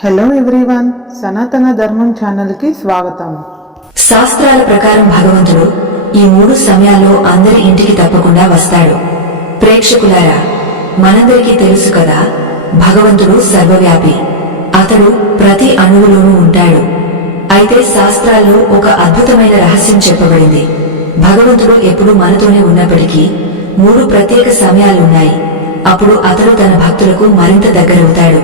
Hello everyone, సనాతన ధర్మం ఛానల్కి స్వాగతం. శాస్త్రాల ప్రకారం భగవంతుడు ఈ 3 సమయాల్లో అందరి ఇంటికి తప్పకుండా వస్తాడు. ప్రేక్షకులారా, మనందరికీ తెలుసు కదా, భగవంతుడు సర్వవ్యాపి. అతడు ప్రతి అణువులోనూ ఉంటాడు. అయితే శాస్త్రాల్లో ఒక అద్భుతమైన రహస్యం చెప్పబడింది. భగవంతుడు ఎప్పుడు మనతోనే ఉన్నప్పటికీ 3 ప్రత్యేక సమయాలున్నాయి. అప్పుడు అతడు తన భక్తులకు మరింత దగ్గరవుతాడు.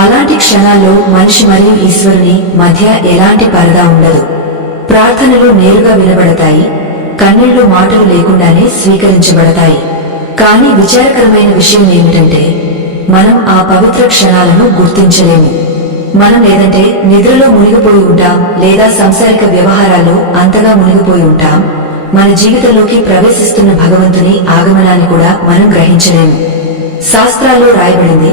అలాంటి క్షణాల్లో మనిషి మరియు ఈశ్వరుని మధ్య ఎలాంటి పరదా ఉండదు. ప్రార్థనలు నేరుగా వినబడతాయి, కన్నీళ్లు మాటలు లేకుండానే స్వీకరించబడతాయి. కానీ విచారకరమైన విషయం ఏమిటంటే, మనం ఆ పవిత్ర క్షణాలను గుర్తించలేము. మనం లేదంటే నిద్రలో మునిగిపోయి ఉంటాం, లేదా సంసారిక వ్యవహారాల్లో అంతగా మునిగిపోయి ఉంటాం. మన జీవితంలోకి ప్రవేశిస్తున్న భగవంతుని ఆగమనాన్ని కూడా మనం గ్రహించలేము. శాస్త్రాల్లో రాయబడింది,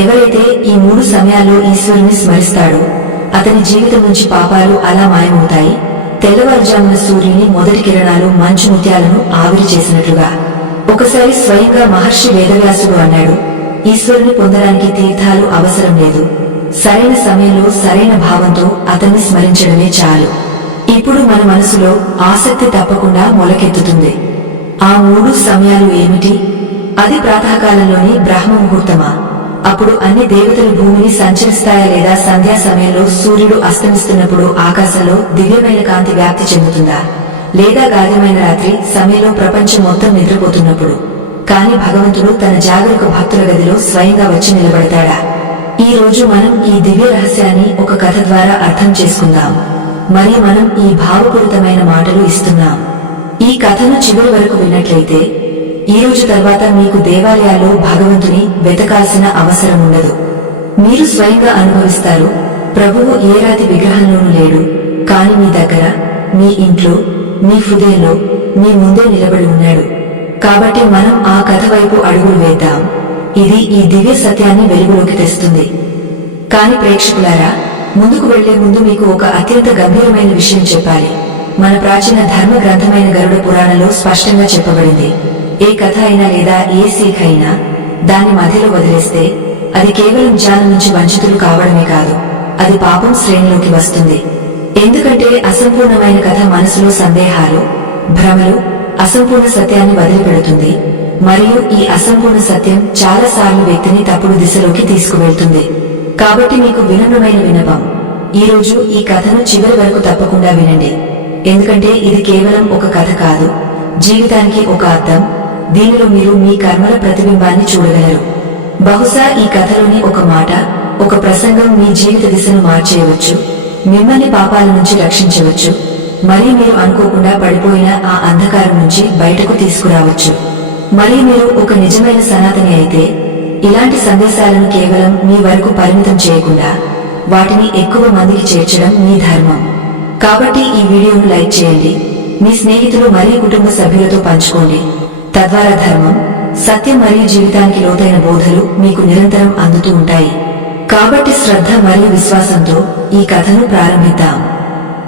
ఎవరైతే ఈ 3 సమయాల్లో ఈశ్వరుని స్మరిస్తాడో అతని జీవితం నుంచి పాపాలు అలా మాయమవుతాయి. తెల్లవారుజామున సూర్యుని మొదటి కిరణాలు మంచు ముత్యాలను ఆవిరి చేసినట్లుగా. ఒకసారి స్వయంగా మహర్షి వేదవ్యాసుడు అన్నాడు, ఈశ్వరుని పొందడానికి తీర్థాలు అవసరం లేదు. సరైన సమయంలో సరైన భావంతో అతన్ని స్మరించడమే చాలు. ఇప్పుడు మన మనసులో ఆసక్తి తప్పకుండా మొలకెత్తుతుంది. ఆ 3 సమయాలు ఏమిటి? అది ప్రాతకాలంలోని బ్రహ్మ ముహూర్తమా? అప్పుడు అన్ని దేవతలు భూమిని సంచరిస్తాయా, లేదా సంధ్యా సమయంలో సూర్యుడు అస్తమిస్తున్నప్పుడు ఆకాశంలో దివ్యమైన కాంతి వ్యాప్తి చెందుతుందా, లేదా గాఢమైన రాత్రి సమయంలో ప్రపంచం మొత్తం నిద్రపోతున్నప్పుడు? కాని భగవంతుడు తన జాగరూక భక్తుల గదిలో స్వయంగా వచ్చి నిలబడతాడా? ఈ రోజు మనం ఈ దివ్య రహస్యాన్ని ఒక కథ ద్వారా అర్థం చేసుకుందాం. మరియు మనం ఈ భావపూరితమైన మాటలు ఇస్తున్నాం. ఈ కథను చివరి వరకు విన్నట్లయితే ఈ రోజు తర్వాత మీకు దేవాలయాల్లో భగవంతుని వెతకాల్సిన అవసరం ఉండదు. మీరు స్వయంగా అనుభవిస్తారు, ప్రభువు ఏ రాతి విగ్రహంలోనూ లేడు, కాని మీ దగ్గర, మీ ఇంట్లో, మీ హృదయంలో, మీ ముందే నిలబడి ఉన్నాడు. కాబట్టి మనం ఆ కథ వైపు అడుగులు వేద్దాం. ఇది ఈ దివ్య సత్యాన్ని వెలుగులోకి తెస్తుంది. కాని ప్రేక్షకులారా, ముందుకు వెళ్లే ముందు మీకు ఒక అత్యంత గంభీరమైన విషయం చెప్పాలి. మన ప్రాచీన ధర్మ గ్రంథమైన గరుడ పురాణంలో స్పష్టంగా చెప్పబడింది, ఏ కథ అయినా లేదా ఏ శీఖ అయినా దాన్ని మధ్యలో వదిలేస్తే అది కేవలం జ్ఞానం నుంచి వంచితులు కావడమే కాదు, అది పాపం శ్రేణిలోకి వస్తుంది. ఎందుకంటే అసంపూర్ణమైన కథ మనసులో సందేహాలు, భ్రమలు, అసంపూర్ణ సత్యాన్ని వదిలిపెడుతుంది. మరియు ఈ అసంపూర్ణ సత్యం చాలా సార్లు వ్యక్తిని తప్పుడు దిశలోకి తీసుకువెళ్తుంది. కాబట్టి మీకు వినమ్రమైన విన్నపం, ఈ రోజు ఈ కథను చివరి వరకు తప్పకుండా వినండి. ఎందుకంటే ఇది కేవలం ఒక కథ కాదు, జీవితానికి ఒక అర్థం. దీనిలో మీరు మీ కర్మల ప్రతిబింబాన్ని చూడగలరు. బహుశా ఈ కథలోని ఒక మాట, ఒక ప్రసంగం మీ జీవిత దిశను మార్చేయవచ్చు, మిమ్మల్ని పాపాల నుంచి రక్షించవచ్చు, మరియు మీరు అనుకోకుండా పడిపోయిన ఆ అంధకారం నుంచి బయటకు తీసుకురావచ్చు. మరియు మీరు ఒక నిజమైన సనాతని అయితే ఇలాంటి సందేశాలను కేవలం మీ వరకు పరిమితం చేయకుండా వాటిని ఎక్కువ మందికి చేర్చడం మీ ధర్మం. కాబట్టి ఈ వీడియోను లైక్ చేయండి, మీ స్నేహితులు మరియు కుటుంబ సభ్యులతో పంచుకోండి. తద్వారా ధర్మం, సత్యం మరియు జీవితానికి లోతైన బోధలు మీకు నిరంతరం అందుతూ ఉంటాయి. కాబట్టి శ్రద్ధ మరియు విశ్వాసంతో ఈ కథను ప్రారంభిద్దాం.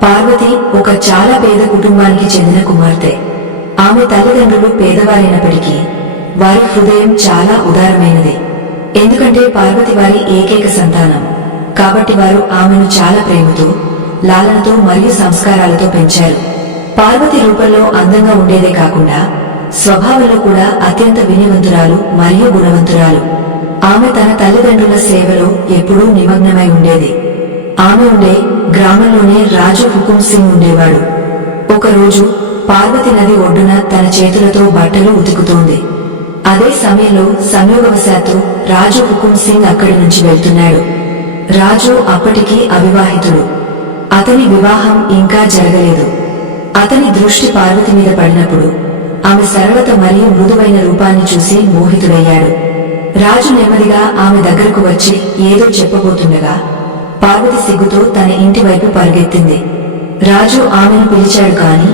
పార్వతి ఒక చాలా పేద కుటుంబానికి చెందిన కుమార్తె. ఆమె తల్లిదండ్రులు పేదవారైనప్పటికీ వారి హృదయం చాలా ఉదారమైనది. ఎందుకంటే పార్వతి వారి ఏకైక సంతానం. కాబట్టి వారు ఆమెను చాలా ప్రేమతో, లాలనతో మరియు సంస్కారాలతో పెంచారు. పార్వతి రూపంలో అందంగా ఉండేదే కాకుండా స్వభావంలో కూడా అత్యంత వినయవంతురాలు మరియు గుణవంతురాలు. ఆమె తన తల్లిదండ్రుల సేవలో ఎప్పుడూ నిమగ్నమై ఉండేది. ఆమె ఉండే గ్రామంలోనే రాజు హుకుం సింగ్ ఉండేవాడు. ఒకరోజు పార్వతి నది ఒడ్డున తన చేతులతో బట్టలు ఉతుకుతోంది. అదే సమయంలో సంయోగవశాత్తు రాజు హుకుం సింగ్ అక్కడి నుంచి వెళ్తున్నాడు. రాజు అప్పటికీ అవివాహితుడు. అతని వివాహం ఇంకా జరగలేదు. అతని దృష్టి పార్వతి మీద పడినప్పుడు ఆమె సరళత మరియు మృదువైన రూపాన్ని చూసి మోహితుడయ్యాడు. రాజు నెమ్మదిగా ఆమె దగ్గరకు వచ్చి ఏదో చెప్పబోతుండగా పార్వతి సిగ్గుతో తన ఇంటి వైపు పరిగెత్తింది. రాజు ఆమెను పిలిచాడు, కాని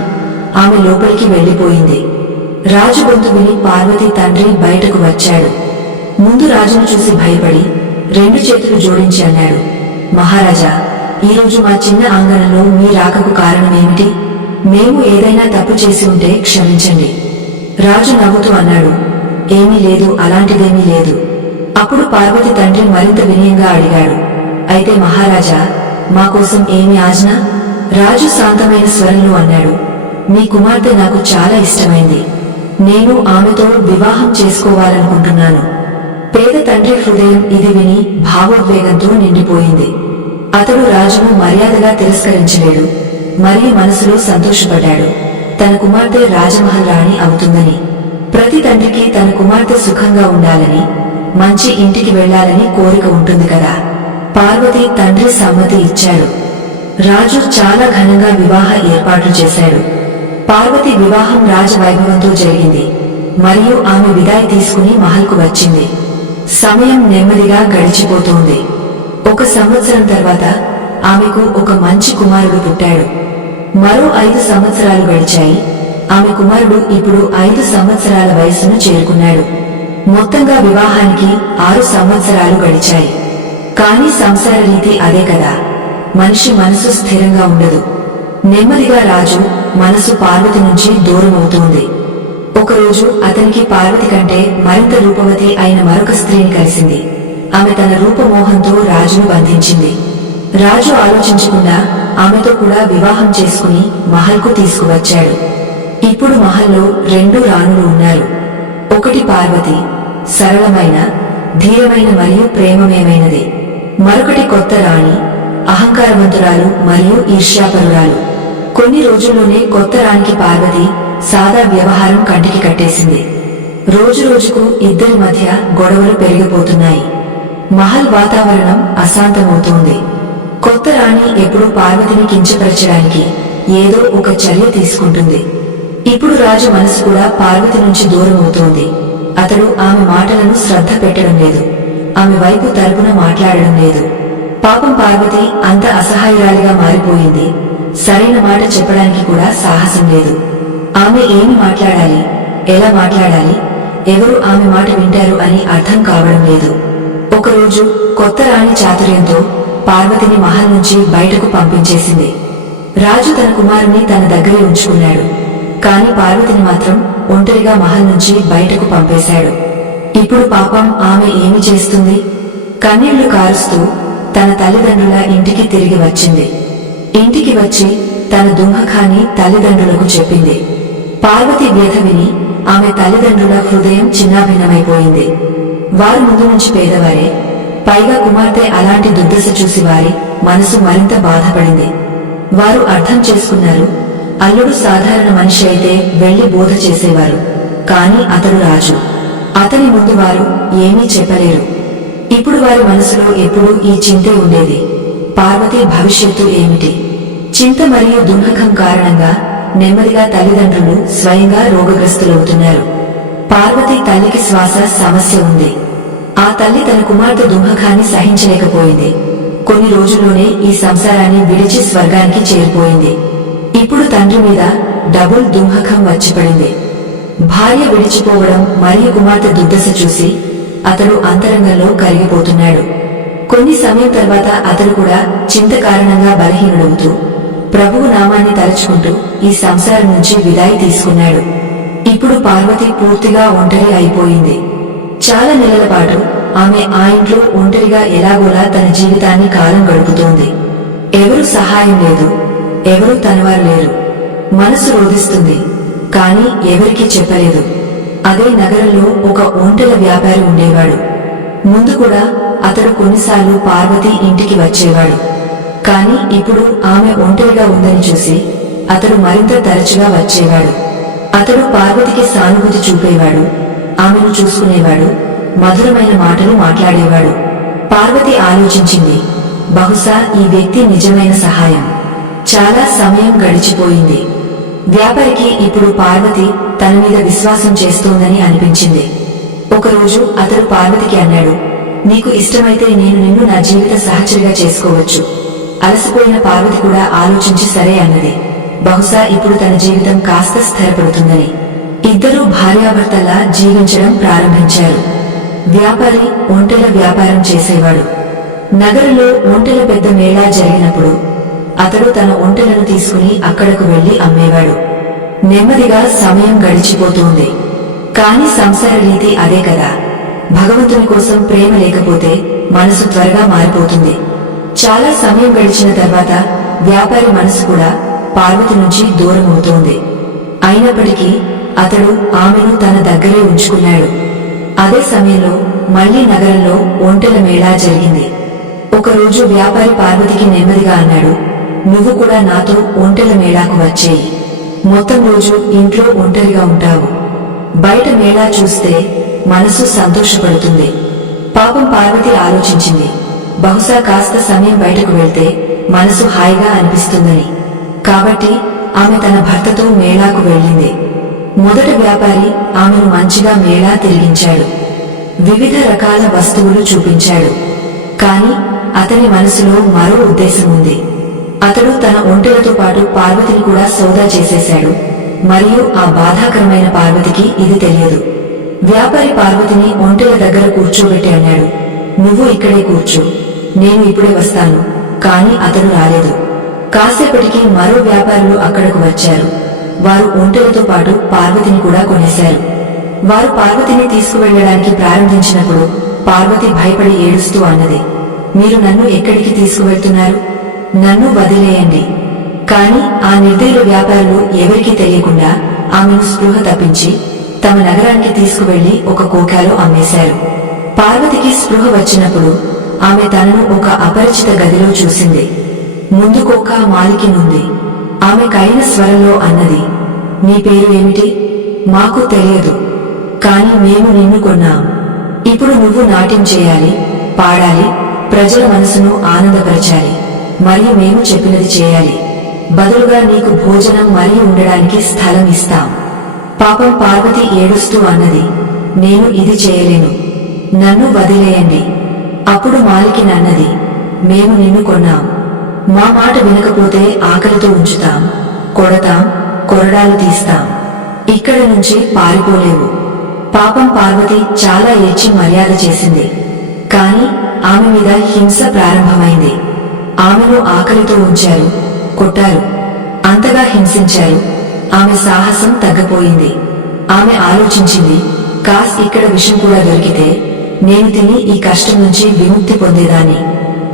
ఆమె లోపలికి వెళ్లిపోయింది. రాజు గొంతు విని పార్వతి తండ్రి బయటకు వచ్చాడు. ముందు రాజును చూసి భయపడి 2 చేతులు జోడించి అన్నాడు, మహారాజా, ఈరోజు మా చిన్న ఆంగణంలో మీ రాకకు కారణమేమిటి? మేము ఏదైనా తప్పు చేసి ఉంటే క్షమించండి. రాజు నవ్వుతూ అన్నాడు, ఏమీ లేదు, అలాంటిదేమీ లేదు. అప్పుడు పార్వతి తండ్రి మరింత వినయంగా అడిగాడు, అయితే మహారాజా, మా కోసం ఏమి ఆజ్ఞ? రాజు శాంతమైన స్వరంలో అన్నాడు, మీ కుమార్తె నాకు చాలా ఇష్టమైంది. నేను ఆమెతో వివాహం చేసుకోవాలనుకుంటున్నాను. పేద తండ్రి హృదయం ఇది విని భావోద్వేగంతో నిండిపోయింది. అతడు రాజును మర్యాదగా తిరస్కరించలేడు మరియు మనసులో సంతోషపడ్డాడు. తన కుమార్తె రాజమహల్ రాణి అవుతుందని, ప్రతి తండ్రికి తన కుమార్తె సుఖంగా ఉండాలని, మంచి ఇంటికి వెళ్లాలని కోరిక ఉంటుంది కదా. పార్వతి తండ్రి సమ్మతి ఇచ్చాడు. రాజు చాలా ఘనంగా వివాహ ఏర్పాట్లు చేశాడు. పార్వతి వివాహం రాజవైభవంతో జరిగింది మరియు ఆమె విదాయి తీసుకుని మహల్కు వచ్చింది. సమయం నెమ్మదిగా గడిచిపోతోంది. 1 సంవత్సరం తర్వాత ఆమెకు ఒక మంచి కుమారుడు పుట్టాడు. మరో 5 సంవత్సరాలు గడిచాయి. ఆమె కుమారుడు ఇప్పుడు 5 సంవత్సరాల వయస్సును చేరుకున్నాడు. మొత్తంగా వివాహానికి 6 సంవత్సరాలు గడిచాయి. కాని సంసార రీతి అదే కదా, మనిషి మనసు స్థిరంగా ఉండదు. నెమ్మదిగా రాజు మనసు పార్వతి నుంచి దూరమవుతోంది. ఒకరోజు అతనికి పార్వతి కంటే మరింత రూపవతి అయిన మరొక స్త్రీని కలిసింది. ఆమె తన రూపమోహంతో రాజును బంధించింది. రాజు ఆలోచించకుండా ఆమెతో కూడా వివాహం చేసుకుని మహల్కు తీసుకువచ్చాడు. ఇప్పుడు మహల్లో 2 రాణులు ఉన్నారు. ఒకటి పార్వతి, సరళమైన, ధీరమైన మరియు ప్రేమమయమైనది. మరొకటి కొత్త రాణి, అహంకారవంతురాలు మరియు ఈర్ష్యాపరురాలు. కొన్ని రోజుల్లోనే కొత్త రాణికి పార్వతి సాదా వ్యవహారం కంటికి కట్టేసింది. రోజురోజుకు ఇద్దరి మధ్య గొడవలు పెరిగిపోతున్నాయి. మహల్ వాతావరణం అశాంతమవుతోంది. కొత్త రాణి ఎప్పుడూ పార్వతిని కించపరచడానికి ఏదో ఒక చర్య తీసుకుంటుంది. ఇప్పుడు రాజు మనసు కూడా పార్వతి నుంచి దూరమవుతోంది. అతడు ఆమె మాటలను శ్రద్ధ పెట్టడం లేదు. ఆమె వైపు తరపున మాట్లాడడం లేదు. పాపం పార్వతి అంత అసహాయురాలిగా మారిపోయింది. సరైన మాట చెప్పడానికి కూడా సాహసం లేదు. ఆమె ఏమి మాట్లాడాలి, ఎలా మాట్లాడాలి, ఎవరు ఆమె మాట వింటారు అని అర్థం కావడం లేదు. ఒకరోజు కొత్త రాణి చాతుర్యంతో పార్వతిని మహల్ నుంచి బయటకు పంపించేసింది. రాజు తన కుమారుని తన దగ్గరే ఉంచుకున్నాడు. కాని పార్వతిని మాత్రం ఒంటరిగా మహల్ నుంచి బయటకు పంపేశాడు. ఇప్పుడు పాపం ఆమె ఏమి చేస్తుంది? కన్నీళ్లు కారుస్తూ తన తల్లిదండ్రుల ఇంటికి తిరిగి వచ్చింది. ఇంటికి వచ్చి తన దుఃఖాన్ని తల్లిదండ్రులకు చెప్పింది. పార్వతి వ్యధ విని ఆమె తల్లిదండ్రుల హృదయం చిన్నాభిన్నమైపోయింది. వారు ముందు నుంచి పేదవారే, పైగా కుమార్తె అలాంటి దుర్దశ చూసి వారి మనసు మరింత బాధపడింది. వారు అర్థం చేసుకున్నారు, అల్లుడు సాధారణ మనిషి అయితే వెళ్లి బోధ చేసేవారు, కాని అతడు రాజు. అతని ముందు వారు ఏమీ చెప్పలేరు. ఇప్పుడు వారి మనసులో ఎప్పుడూ ఈ చింతే ఉండేది. పార్వతి భవిష్యత్తు ఏమిటి? చింత మరియు దుఃఖం కారణంగా నెమ్మదిగా తల్లిదండ్రులు స్వయంగా రోగగ్రస్తులవుతున్నారు. పార్వతి తల్లికి శ్వాస సమస్య ఉంది. ఆ తల్లి తన కుమార్తె దుఃఖాన్ని సహించలేకపోయింది. కొన్ని రోజుల్లోనే ఈ సంసారాన్ని విడిచి స్వర్గానికి చేరిపోయింది. ఇప్పుడు తండ్రి మీద డబుల్ దుఃఖం వచ్చిపడింది. భార్య విడిచిపోవడం మరియు కుమార్తె దుర్దశ చూసి అతడు అంతరంగంలో కరిగిపోతున్నాడు. కొన్ని సమయం తర్వాత అతడు కూడా చింత కారణంగా బలహీనుడవుతూ ప్రభువు నామాన్ని తలుచుకుంటూ ఈ సంసారం నుంచి విదాయి తీసుకున్నాడు. ఇప్పుడు పార్వతి పూర్తిగా ఒంటరి అయిపోయింది. చాలా నెలల పాటు ఆమె ఆ ఇంట్లో ఒంటరిగా ఎలాగోలా తన జీవితాన్ని కాలం గడుపుతోంది. ఎవరు సహాయం లేదు, ఎవరూ తనవారు లేరు. మనసు రోధిస్తుంది, కాని ఎవరికీ చెప్పలేదు. అదే నగరంలో ఒక ఒంటెల వ్యాపారి ఉండేవాడు. ముందు కూడా అతడు కొన్నిసార్లు పార్వతి ఇంటికి వచ్చేవాడు. కాని ఇప్పుడు ఆమె ఒంటరిగా ఉందని చూసి అతడు మరింత తరచుగా వచ్చేవాడు. అతడు పార్వతికి సానుభూతి చూపేవాడు, ఆమెను చూసుకునేవాడు, మధురమైన మాటలు మాట్లాడేవాడు. పార్వతి ఆలోచించింది, బహుశా ఈ వ్యక్తి నిజమైన సహాయం. చాలా సమయం గడిచిపోయింది. వ్యాపారికి ఇప్పుడు పార్వతి తన మీద విశ్వాసం చేస్తోందని అనిపించింది. ఒకరోజు అతడు పార్వతికి అన్నాడు, నీకు ఇష్టమైతే నేను నిన్ను నా జీవిత సహచరిగా చేసుకోవచ్చు. అలసిపోయిన పార్వతి కూడా ఆలోచించి సరే అన్నది. బహుశా ఇప్పుడు తన జీవితం కాస్త స్థిరపడుతుందని. ఇద్దరూ భార్యాభర్తలా జీవించడం ప్రారంభించారు. వ్యాపారి ఒంటెల వ్యాపారం చేసేవాడు. నగరంలో ఒంటెల పెద్ద మేళా జరిగినప్పుడు అతడు తన ఒంటెలను తీసుకుని అక్కడకు వెళ్లి అమ్మేవాడు. నెమ్మదిగా సమయం గడిచిపోతోంది. కాని సంసార రీతి అదే కదా. భగవంతుని కోసం ప్రేమ లేకపోతే మనసు త్వరగా మారిపోతుంది. చాలా సమయం గడిచిన తర్వాత వ్యాపారి మనసు కూడా పార్వతి నుంచి దూరం అవుతోంది. అయినప్పటికీ అతడు ఆమెను తన దగ్గరే ఉంచుకున్నాడు. అదే సమయంలో మళ్లీ నగరంలో ఒంటెల మేళా జరిగింది. ఒకరోజు వ్యాపారి పార్వతికి నెమ్మదిగా అన్నాడు, నువ్వు కూడా నాతో ఒంటెల మేళాకు వచ్చేయి. మొత్తం రోజు ఇంట్లో ఒంటరిగా ఉంటావు. బయట మేళా చూస్తే మనసు సంతోషపడుతుంది. పాపం పార్వతి ఆలోచించింది, బహుశా కాస్త సమయం బయటకు వెళ్తే మనసు హాయిగా అనిపిస్తుందని. కాబట్టి ఆమె తన భర్తతో మేళాకు వెళ్ళింది. మొదట వ్యాపారి ఆమెను మంచిగా మేళా తిరిగించాడు. వివిధ రకాల వస్తువులు చూపించాడు. కాని అతని మనసులో మరో ఉద్దేశం ఉంది. అతడు తన ఒంటెలతో పాటు పార్వతిని కూడా సౌదా చేసేశాడు. మరియు ఆ బాధాకరమైన పార్వతికి ఇది తెలియదు. వ్యాపారి పార్వతిని ఒంటెల దగ్గర కూర్చోబెట్టి అన్నాడు, నువ్వు ఇక్కడే కూర్చో, నేను ఇప్పుడే వస్తాను. కాని అతడు రాలేదు. కాసేపటికి మరో వ్యాపారులు అక్కడకు వచ్చారు. వారు ఒంటెలతో పాటు పార్వతిని కూడా కొనేశారు. వారు పార్వతిని తీసుకువెళ్లడానికి ప్రారంభించినప్పుడు పార్వతి భయపడి ఏడుస్తూ అన్నది, మీరు నన్ను ఎక్కడికి తీసుకువెళ్తున్నారు? నన్ను వదిలేయండి. కాని ఆ నిర్దయుల వ్యాపారులు ఎవరికీ తెలియకుండా ఆమెను స్పృహ తప్పించి తమ నగరానికి తీసుకువెళ్లి ఒక కోకాలో అమ్మేశారు. పార్వతికి స్పృహ వచ్చినప్పుడు ఆమె తనను ఒక అపరిచిత గదిలో చూసింది. ముందు కోక మాలికినుంది. ఆమె కైన స్వరంలో అన్నది, నీ పేరు ఏమిటి? మాకు తెలియదు, కాని మేము నిన్ను కొన్నాం. ఇప్పుడు నువ్వు నాట్యం చేయాలి, పాడాలి, ప్రజల మనసును ఆనందపరచాలి, మరియు మేము చెప్పినది చేయాలి. బదులుగా నీకు భోజనం మరియు ఉండడానికి స్థలం ఇస్తాం. పాపం పార్వతి ఏడుస్తూ అన్నది, నేను ఇది చేయలేను, నన్ను వదిలేయండి. అప్పుడు మాలికినన్నది, మేము నిన్ను కొన్నాం. మా మాట వినకపోతే ఆకలితో ఉంచుతాం, కొడతాం, కొరడాలు తీస్తాం. ఇక్కడి నుంచి పారిపోలేవు. పాపం పార్వతి చాలా ఏడ్చి మర్యాద చేసింది. కాని ఆమె మీద హింస ప్రారంభమైంది. ఆమెను ఆకలితో ఉంచారు, కొట్టారు, అంతగా హింసించారు. ఆమె సాహసం తగ్గపోయింది. ఆమె ఆలోచించింది, కాస్ ఇక్కడ విషం కూడా దొరికితే నేను తిని ఈ కష్టం నుంచి విముక్తి పొందేదాన్ని.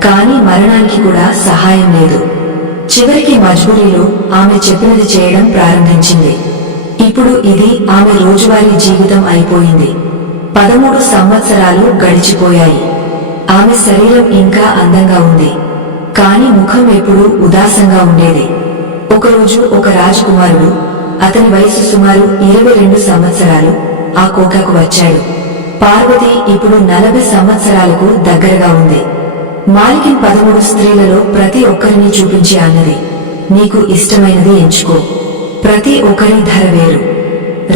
కాని మరణానికి కూడా సహాయం లేదు. చివరికి మజ్బూరీలో ఆమె చెప్పినది చేయడం ప్రారంభించింది. ఇప్పుడు ఇది ఆమె రోజువారీ జీవితం అయిపోయింది. 13 సంవత్సరాలు గడిచిపోయాయి. ఆమె శరీరం ఇంకా అందంగా ఉంది, కాని ముఖం ఎప్పుడూ ఉదాసంగా ఉండేది. ఒకరోజు ఒక రాజకుమారుడు, అతని వయసు సుమారు 22 సంవత్సరాలు, ఆ కోకకు వచ్చాడు. పార్వతి ఇప్పుడు 40 సంవత్సరాలకు దగ్గరగా ఉంది. మాలికిన్ 13 స్త్రీలలో ప్రతి ఒక్కరిని చూపించి అన్నది, నీకు ఇష్టమైనది ఎంచుకో, ప్రతి ఒక్కరి ధర వేరు.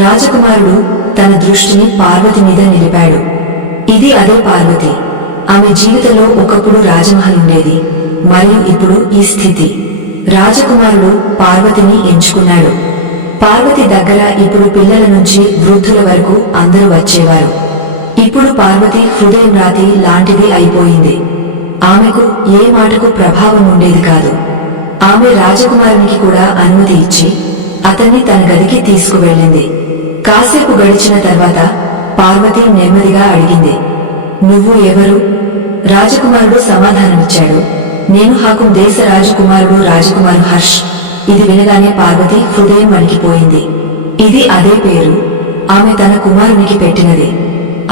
రాజకుమారుడు తన దృష్టిని పార్వతి మీద నిలిపాడు. ఇది అదే పార్వతి. ఆమె జీవితంలో ఒకప్పుడు రాజమహల్ ఉండేది, మరియు ఇప్పుడు ఈ స్థితి. రాజకుమారుడు పార్వతిని ఎంచుకున్నాడు. పార్వతి దగ్గర ఇప్పుడు పిల్లల నుంచి వృద్ధుల వరకు అందరూ వచ్చేవారు. ఇప్పుడు పార్వతి హృదయం రాతి లాంటిది అయిపోయింది. ఆమెకు ఏ మాటకు ప్రభావం ఉండేది కాదు. ఆమె రాజకుమారునికి కూడా అనుమతి ఇచ్చి అతన్ని తన గదికి తీసుకువెళ్ళింది. కాసేపు గడిచిన తర్వాత పార్వతి నెమ్మదిగా అడిగింది, నువ్వు ఎవరు? రాజకుమారుడు సమాధానమిచ్చాడు, నేను హాకుం దేశ రాజకుమారుడు రాజకుమారు హర్ష్. ఇది వినగానే పార్వతి హృదయం వణికిపోయింది. ఇది అదే పేరు ఆమె తన కుమారునికి పెట్టినది.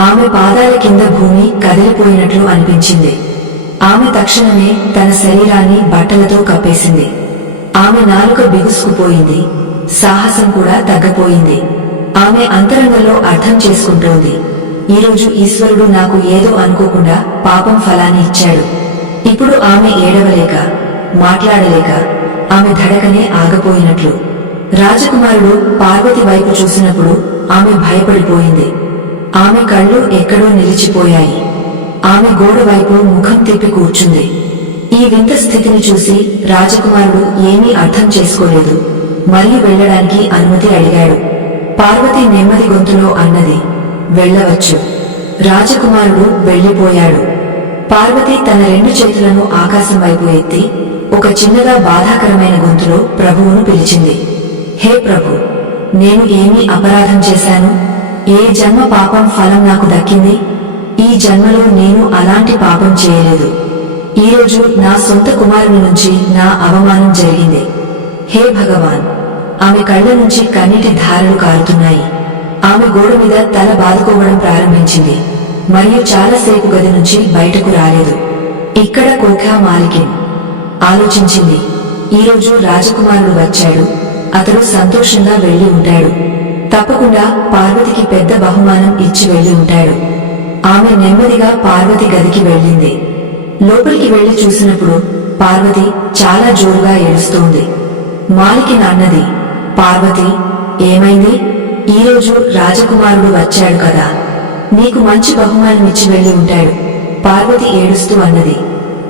ఆమె పాదాల కింద భూమి కదిలిపోయినట్లు అనిపించింది. ఆమె తక్షణమే తన శరీరాన్ని బట్టలతో కప్పేసింది. ఆమె నాలుక బిగుసుకుపోయింది, సాహసం కూడా తగ్గపోయింది. ఆమె అంతరంగంలో అర్థం చేసుకుంటోంది, ఈరోజు ఈశ్వరుడు నాకు ఏదో అనుకోకుండా పాపం ఫలాన్ని ఇచ్చాడు. ఇప్పుడు ఆమె ఏడవలేక, మాట్లాడలేక, ఆమె ధడకనే ఆగపోయినట్లు. రాజకుమారుడు పార్వతి వైపు చూసినప్పుడు ఆమె భయపడిపోయింది. ఆమె కళ్ళు ఎక్కడో నిలిచిపోయాయి. ఆమె గోడ వైపు ముఖం తిప్పి కూర్చుంది. ఈ వింత స్థితిని చూసి రాజకుమారుడు ఏమీ అర్థం చేసుకోలేదు, మరియు వెళ్లడానికి అనుమతి అడిగాడు. పార్వతి నెమ్మది గొంతులో అన్నది, వెళ్ళవచ్చు. రాజకుమారుడు వెళ్లిపోయాడు. పార్వతి తన 2 చేతులను ఆకాశం వైపు ఎత్తి ఒక చిన్నగా బాధాకరమైన గొంతులో ప్రభువును పిలిచింది. హే ప్రభు, నేను ఏమీ అపరాధం చేశాను? ఏ జన్మ పాపం ఫలం నాకు దక్కింది? ఈ జన్మలో నేను అలాంటి పాపం చేయలేదు. ఈ ఈరోజు నా సొంత కుమారుని నుంచి నా అవమానం జరిగింది. హే భగవాన్! ఆమె కళ్ళ నుంచి కన్నీటి ధారలు కారుతున్నాయి. ఆమె గోడ మీద తల బాదుకోవడం ప్రారంభించింది మరియు చాలాసేపు గది నుంచి బయటకు రాలేదు. ఇక్కడ కోఖా మాలికిన్ ఆలోచించింది. ఈరోజు రాజకుమారుడు వచ్చాడు, అతడు సంతోషంగా వెళ్లి ఉంటాడు. తప్పకుండా పార్వతికి పెద్ద బహుమానం ఇచ్చి వెళ్లి ఉంటాడు. ఆమె నెమ్మదిగా పార్వతి గదికి వెళ్ళింది. లోపలికి వెళ్లి చూసినప్పుడు పార్వతి చాలా జోరుగా ఏడుస్తోంది. మాలికిన్ అన్నది, పార్వతి, ఏమైంది? ఈరోజు రాజకుమారుడు వచ్చాడు కదా, నీకు మంచి బహుమానం ఇచ్చి వెళ్లి ఉంటాడు. పార్వతి ఏడుస్తూ అన్నది,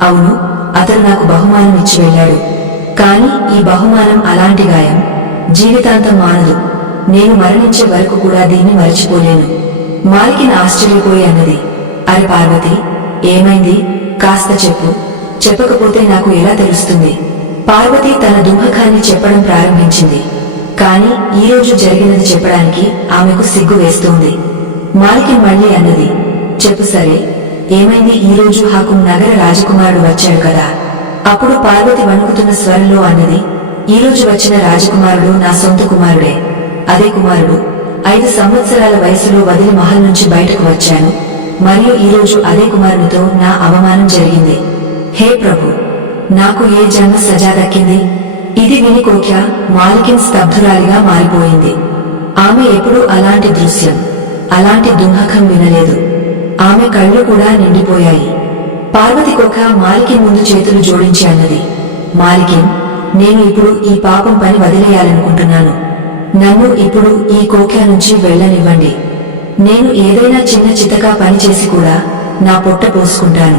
అవును, అతను నాకు బహుమానం ఇచ్చి వెళ్ళాడు. కాని ఈ బహుమానం అలాంటి గాయం జీవితాంతం మానదు. నేను మరణించే వరకు కూడా దీన్ని మరచిపోలేను. మాలికిన్ ఆశ్చర్యపోయి అన్నది, అరే పార్వతి, ఏమైంది? కాస్త చెప్పు. చెప్పకపోతే నాకు ఎలా తెలుస్తుంది? పార్వతి తన దుఃఖాన్ని చెప్పడం ప్రారంభించింది. కాని ఈరోజు జరిగినది చెప్పడానికి ఆమెకు సిగ్గు వేస్తోంది. మాలికిన్ మళ్లీ అన్నది, చెప్పు సరే, ఏమైంది? ఈరోజు హాకుం నగర రాజకుమారుడు వచ్చాడు కదా. అప్పుడు పార్వతి వణుకుతున్న స్వరంలో అన్నది, ఈరోజు వచ్చిన రాజకుమారుడు నా సొంత కుమారుడే. అదే కుమారుడు 5 సంవత్సరాల వయసులో వదిలి మహల్ నుంచి బయటకు వచ్చాను మరియు ఈరోజు అదే కుమారునితో నా అవమానం జరిగింది. హే ప్రభు, నాకు ఏ జన్మ సజా దక్కింది? ఇది విని కోఖ్యా మాలికిన్ స్తబ్దురాలిగా మారిపోయింది. ఆమె ఎప్పుడూ అలాంటి దృశ్యం, అలాంటి దుఃఖం వినలేదు. ఆమె కళ్ళు కూడా నిండిపోయాయి. పార్వతి కోఖ్యా మాలికిన్ ముందు చేతులు జోడించి అన్నది, మాలికిన్, నేను ఇప్పుడు ఈ పాపం పని వదిలేయాలనుకుంటున్నాను. నన్ను ఇప్పుడు ఈ కోఖ్యా నుంచి వెళ్ళనివ్వండి. నేను ఏదైనా చిన్న చితకా పని చేసి కూడా నా పొట్ట పోసుకుంటాను.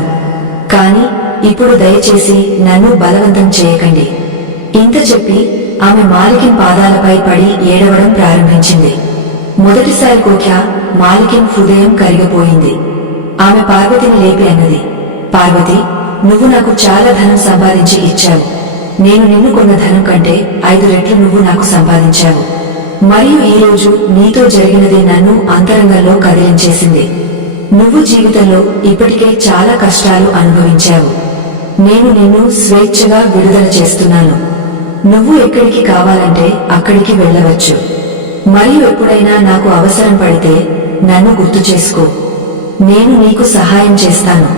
కాని ఇప్పుడు దయచేసి నన్ను బలవంతం చేయకండి. ఇంత చెప్పి ఆమె మాలికిన్ పాదాలపై పడి ఏడవడం ప్రారంభించింది. మొదటిసారి కోఖ్యా మాలికిన్ హృదయం కరిగిపోయింది. ఆమె పార్వతిని లేపి అన్నది, పార్వతి, నువ్వు నాకు చాలా ధనం సంపాదించి ఇచ్చావు. నేను నిన్ను కొన్న ధనం కంటే 5 రెట్లు నువ్వు నాకు సంపాదించావు. మరియు ఈరోజు నీతో జరిగినది నన్ను అంతరంగంలో కదిలించేసింది. నువ్వు జీవితంలో ఇప్పటికే చాలా కష్టాలు అనుభవించావు. నేను నిన్ను స్వేచ్ఛగా విడుదల చేస్తున్నాను. నువ్వు ఎక్కడికి కావాలంటే అక్కడికి వెళ్ళవచ్చు. మరియు ఎప్పుడైనా నాకు అవసరం పడితే నన్ను గుర్తు చేసుకో. నేను నీకు సహాయం చేస్తాను.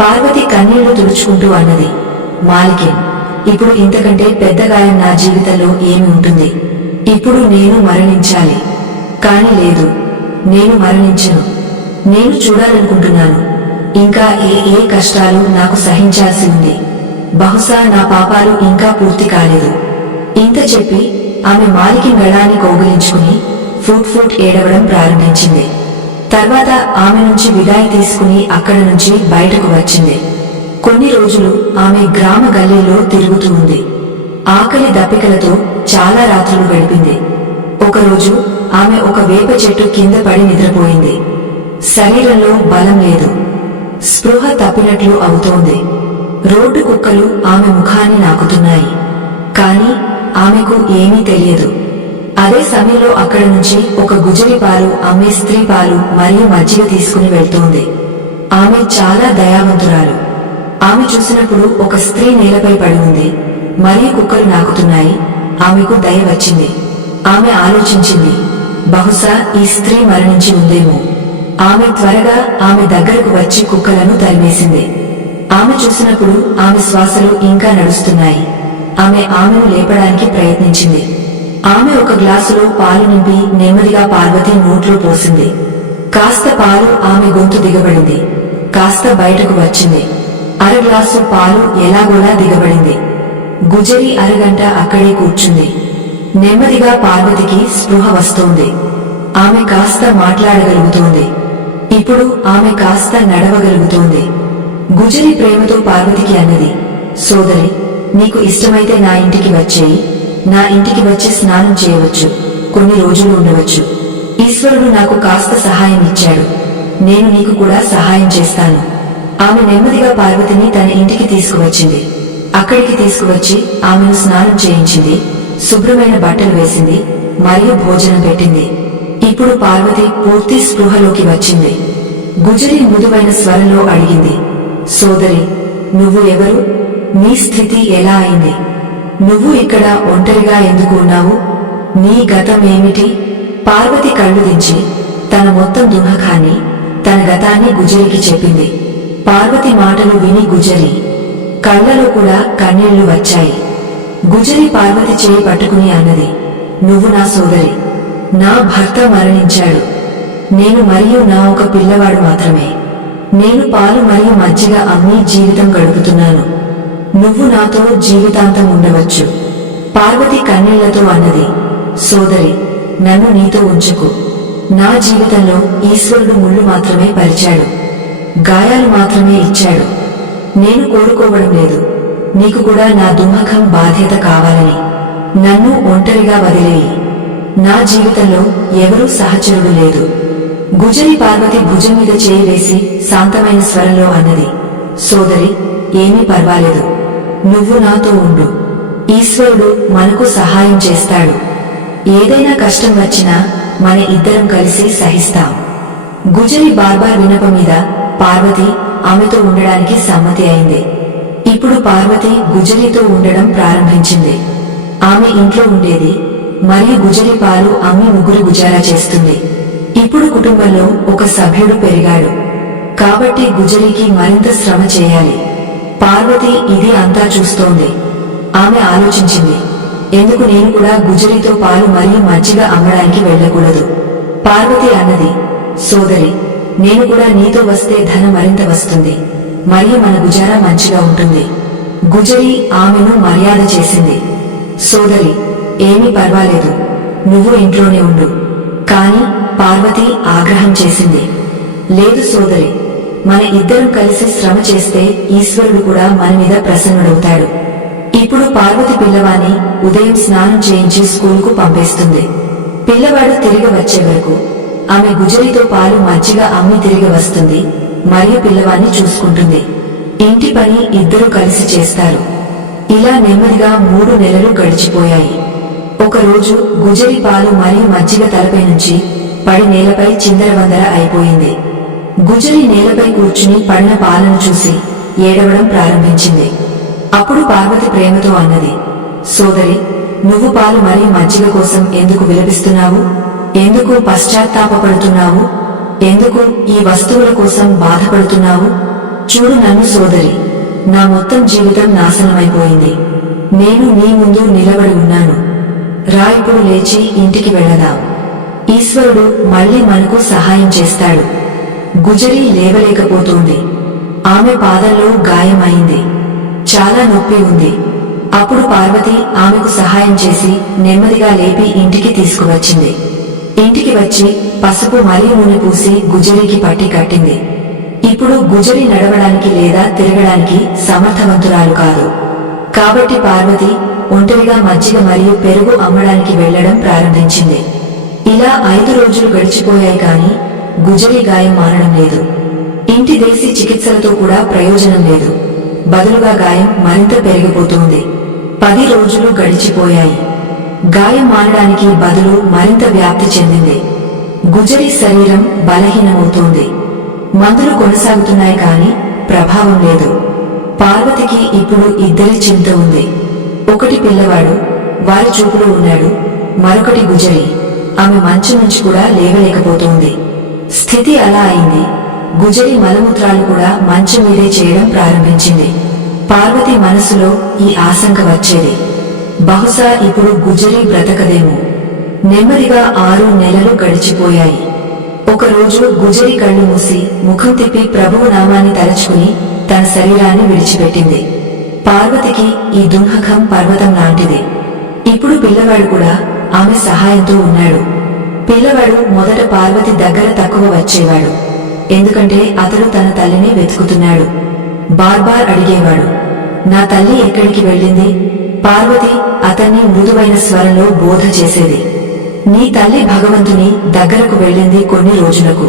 పార్వతి కన్నీళ్లు తుడుచుకుంటూ అన్నది, మాలికిన్, ఇప్పుడు ఇంతకంటే పెద్ద గాయం నా జీవితంలో ఏమి ఉంటుంది? ఇప్పుడు నేను మరణించాలి. కాని లేదు, నేను మరణించను. నేను చూడాలనుకుంటున్నాను. ఇంకా ఏ కష్టాలు నాకు సహించాల్సి ఉంది. బహుశా నా పాపాలు ఇంకా పూర్తి కాలేదు. ఇంత చెప్పి ఆమె మాలికిన్ గళాన్ని కౌగిలించుకుని ఫూట్ ఏడవడం ప్రారంభించింది. తర్వాత ఆమె నుంచి విదాయి తీసుకుని అక్కడి నుంచి బయటకు వచ్చింది. కొన్ని రోజులు ఆమె గ్రామ గల్లీలో తిరుగుతూ ఉంది. ఆకలి దప్పికలతో చాలా రాత్రులు గడిపింది. ఒకరోజు ఆమె ఒక వేప చెట్టు కింద పడి నిద్రపోయింది. శరీరంలో బలం లేదు. స్పృహ తప్పినట్లు అవుతోంది. రోడ్డు కుక్కలు ఆమె ముఖాన్ని నాకుతున్నాయి. కాని ఆమెకు ఏమీ తెలియదు. అదే సమయంలో అక్కడి నుంచి ఒక గుజరి పాలు అమ్మే స్త్రీ పాలు మరియు మజ్జిగ తీసుకుని వెళ్తోంది. ఆమె చాలా దయావంతురాలు. ఆమె చూసినప్పుడు ఒక స్త్రీ నేలపై పడి ఉంది మరియు కుక్కలు నాకుతున్నాయి. ఆమెకు దయ వచ్చింది. ఆమె ఆలోచించింది, బహుశా ఈ స్త్రీ మరణించి ఉందేమో. ఆమె త్వరగా ఆమె దగ్గరకు వచ్చి కుక్కలను తరిమేసింది. ఆమె చూసినప్పుడు ఆమె శ్వాసలు ఇంకా నడుస్తున్నాయి. ఆమెను లేపడానికి ప్రయత్నించింది. ఆమె ఒక గ్లాసులో పాలు నింపి నెమ్మదిగా పార్వతి నోట్లో పోసింది. కాస్త పాలు ఆమె గొంతు దిగబడింది. కాస్త బయటకు వచ్చింది. అర గ్లాసు పాలు ఎలాగోలా దిగబడింది. గుజరి అరగంట అక్కడే కూర్చుంది. నెమ్మదిగా పార్వతికి స్పృహ వస్తోంది. ఆమె కాస్త మాట్లాడగలుగుతోంది. ఇప్పుడు ఆమె కాస్త నడవగలుగుతోంది. గుజరి ప్రేమతో పార్వతికి అన్నది, సోదరి, నీకు ఇష్టమైతే నా ఇంటికి వచ్చేయి. నా ఇంటికి వచ్చి స్నానం చేయవచ్చు. కొన్ని రోజులు ఉండవచ్చు. ఈశ్వరుడు నాకు కాస్త సహాయం ఇచ్చాడు. నేను నీకు కూడా సహాయం చేస్తాను. ఆమె నెమ్మదిగా పార్వతిని తన ఇంటికి తీసుకువచ్చింది. అక్కడికి తీసుకువచ్చి ఆమెను స్నానం చేయించింది. శుభ్రమైన బట్టలు వేసింది మరియు భోజనం పెట్టింది. ఇప్పుడు పార్వతి పూర్తి స్పృహలోకి వచ్చింది. గుజరి మృదువైన స్వరంలో అడిగింది, సోదరి, నువ్వు ఎవరు? నీ స్థితి ఎలా అయింది? నువ్వు ఇక్కడ ఒంటరిగా ఎందుకు ఉన్నావు? నీ గతం ఏమిటి? పార్వతి కళ్ళు దించి తన మొత్తం దుఃఖాన్ని, తన గతాన్ని గుజరికి చెప్పింది. పార్వతి మాటలు విని గుజరి కళ్లలో కూడా కన్నీళ్లు వచ్చాయి. గుజరి పార్వతి చేయి పట్టుకుని అన్నది, నువ్వు నా సోదరి. నా భర్త మరణించాడు. నేను మరియు నా ఒక పిల్లవాడు మాత్రమే. నేను పాలు మరియు మజ్జిగ అమ్మి జీవితం గడుపుతున్నాను. నువ్వు నాతో జీవితాంతం ఉండవచ్చు. పార్వతి కన్నీళ్లతో అన్నది, సోదరి, నన్ను నీతో ఉంచుకు. నా జీవితంలో ఈశ్వరుడు ముళ్ళు మాత్రమే పరిచాడు, గాయాలు మాత్రమే ఇచ్చాడు. నేను కోరుకోవడం లేదు, నీకు కూడా నా దుఃఖం బాధ్యత కావాలని. నన్ను ఒంటరిగా వదిలేయి. నా జీవితంలో ఎవరూ సహచరుడు లేదు. గుజరి పార్వతి భుజం మీద చేయి వేసి శాంతమైన స్వరంలో అన్నది, సోదరి, ఏమీ పర్వాలేదు. నువ్వు నాతో ఉండు. ఈశ్వరుడు మనకు సహాయం చేస్తాడు. ఏదైనా కష్టం వచ్చినా మన ఇద్దరం కలిసి సహిస్తాం. గుజరి బార్బార్ వినపం మీద పార్వతి ఆమెతో ఉండడానికి సమ్మతి అయింది. ఇప్పుడు పార్వతి గుజరితో ఉండడం ప్రారంభించింది. ఆమె ఇంట్లో ఉండేది మరియు గుజరి పాలు అమ్మి ముగ్గురు గుజారా చేస్తుంది. ఇప్పుడు కుటుంబంలో ఒక సభ్యుడు పెరిగాడు కాబట్టి గుజరికి మరింత శ్రమ చేయాలి. పార్వతి ఇది అంతా చూస్తోంది. ఆమె ఆలోచించింది, ఎందుకు నేను కూడా గుజరితో పాలు మరియు మజ్జిగ అమ్మడానికి వెళ్ళకూడదు? పార్వతి అన్నది, సోదరి, నేను కూడా నీతో వస్తే ధనం మరింత వస్తుంది మరియు మన గుజారా మంచిగా ఉంటుంది. గుజరి ఆమెను మర్యాద చేసింది. సోదరి, ఏమీ పర్వాలేదు, నువ్వు ఇంట్లోనే ఉండు. కాని పార్వతి ఆగ్రహం చేసింది, లేదు సోదరి, మన ఇద్దరం కలిసి శ్రమ చేస్తే ఈశ్వరుడు కూడా మన మీద ప్రసన్నుడవుతాడు. ఇప్పుడు పార్వతి పిల్లవాని ఉదయం స్నానం చేయించి స్కూలుకు పంపేస్తుంది. పిల్లవాడు తిరిగి వచ్చే వరకు ఆమె గుజరితో పాలు మజ్జిగ అమ్మి తిరిగి వస్తుంది మరియు పిల్లవాన్ని చూసుకుంటుంది. ఇంటి పని ఇద్దరు కలిసి చేస్తారు. ఇలా నెమ్మదిగా 3 నెలలు గడిచిపోయాయి. ఒకరోజు గుజరి పాలు మరియు మజ్జిగ తలపై నుంచి పడి నేలపై చిందరవందర అయిపోయింది. గుజరి నేలపై కూర్చుని పడిన పాలను చూసి ఏడవడం ప్రారంభించింది. అప్పుడు పార్వతి ప్రేమతో అన్నది, సోదరి, నువ్వు పాలు మరియు మజ్జిగ కోసం ఎందుకు విలపిస్తున్నావు? ఎందుకు పశ్చాత్తాపపడుతున్నావు? ఎందుకు ఈ వస్తువుల కోసం బాధపడుతున్నావు? చూడు నన్ను సోదరి, నా మొత్తం జీవితం నాశనమైపోయింది. నేను నీ ముందు నిలబడి ఉన్నాను. రా, ఇప్పుడు లేచి ఇంటికి వెళదాం. ఈశ్వరుడు మళ్లీ మనకు సహాయం చేస్తాడు. గుజరి లేవలేకపోతోంది. ఆమె పాదంలో గాయమైంది. చాలా నొప్పి ఉంది. అప్పుడు పార్వతి ఆమెకు సహాయం చేసి నెమ్మదిగా లేపి ఇంటికి తీసుకువచ్చింది. ఇంటికి వచ్చి పసుపు మరియు నూనె పూసి గుజరికి పట్టి కట్టింది. ఇప్పుడు గుజరి నడవడానికి లేదా తిరగడానికి సమర్థవంతురాలు కాదు. కాబట్టి పార్వతి ఒంటరిగా మజ్జిగ మరియు పెరుగు అమ్మడానికి వెళ్లడం ప్రారంభించింది. ఇలా 5 రోజులు గడిచిపోయాయి కాని గుజరి గాయం మానడం లేదు. ఇంటి దేశీ చికిత్సలతో కూడా ప్రయోజనం లేదు. బదులుగా గాయం మరింత పెరిగిపోతోంది. 10 రోజులు గడిచిపోయాయి. గాయం మానడానికి బదులు మరింత వ్యాప్తి చెందింది. గుజరి శరీరం బలహీనమవుతోంది. మందులు కొనసాగుతున్నాయి కాని ప్రభావం లేదు. పార్వతికి ఇప్పుడు ఇద్దరి చింత ఉంది. ఒకటి పిల్లవాడు, వారి చూపులో ఉన్నాడు. మరొకటి గుజరి, ఆమె మంచం నుంచి కూడా లేవలేకపోతోంది. స్థితి అలా అయింది. గుజరి మలమూత్రాలు కూడా మంచం మీదే చేయడం ప్రారంభించింది. పార్వతి మనసులో ఈ ఆశంక వచ్చేది, బహుశా ఇప్పుడు గుజరి బ్రతకదేమో. నెమ్మదిగా 6 నెలలు గడిచిపోయాయి. ఒకరోజు గుజరి కళ్ళు మూసి ముఖం తిప్పి ప్రభువు నామాన్ని తలచుకుని తన శరీరాన్ని విడిచిపెట్టింది. పార్వతికి ఈ దుఃఖం పర్వతం లాంటిది. ఇప్పుడు పిల్లవాడు కూడా ఆమె సహాయంతో ఉన్నాడు. పిల్లవాడు మొదట పార్వతి దగ్గర తక్కువ వచ్చేవాడు, ఎందుకంటే అతడు తన తల్లిని వెతుకుతున్నాడు. బార్బార్ అడిగేవాడు, నా తల్లి ఎక్కడికి వెళ్ళింది? పార్వతి అతన్ని మృదువైన స్వరంలో బోధ చేసేది, నీ తల్లి భగవంతుని దగ్గరకు వెళ్ళింది కొన్ని రోజులకు.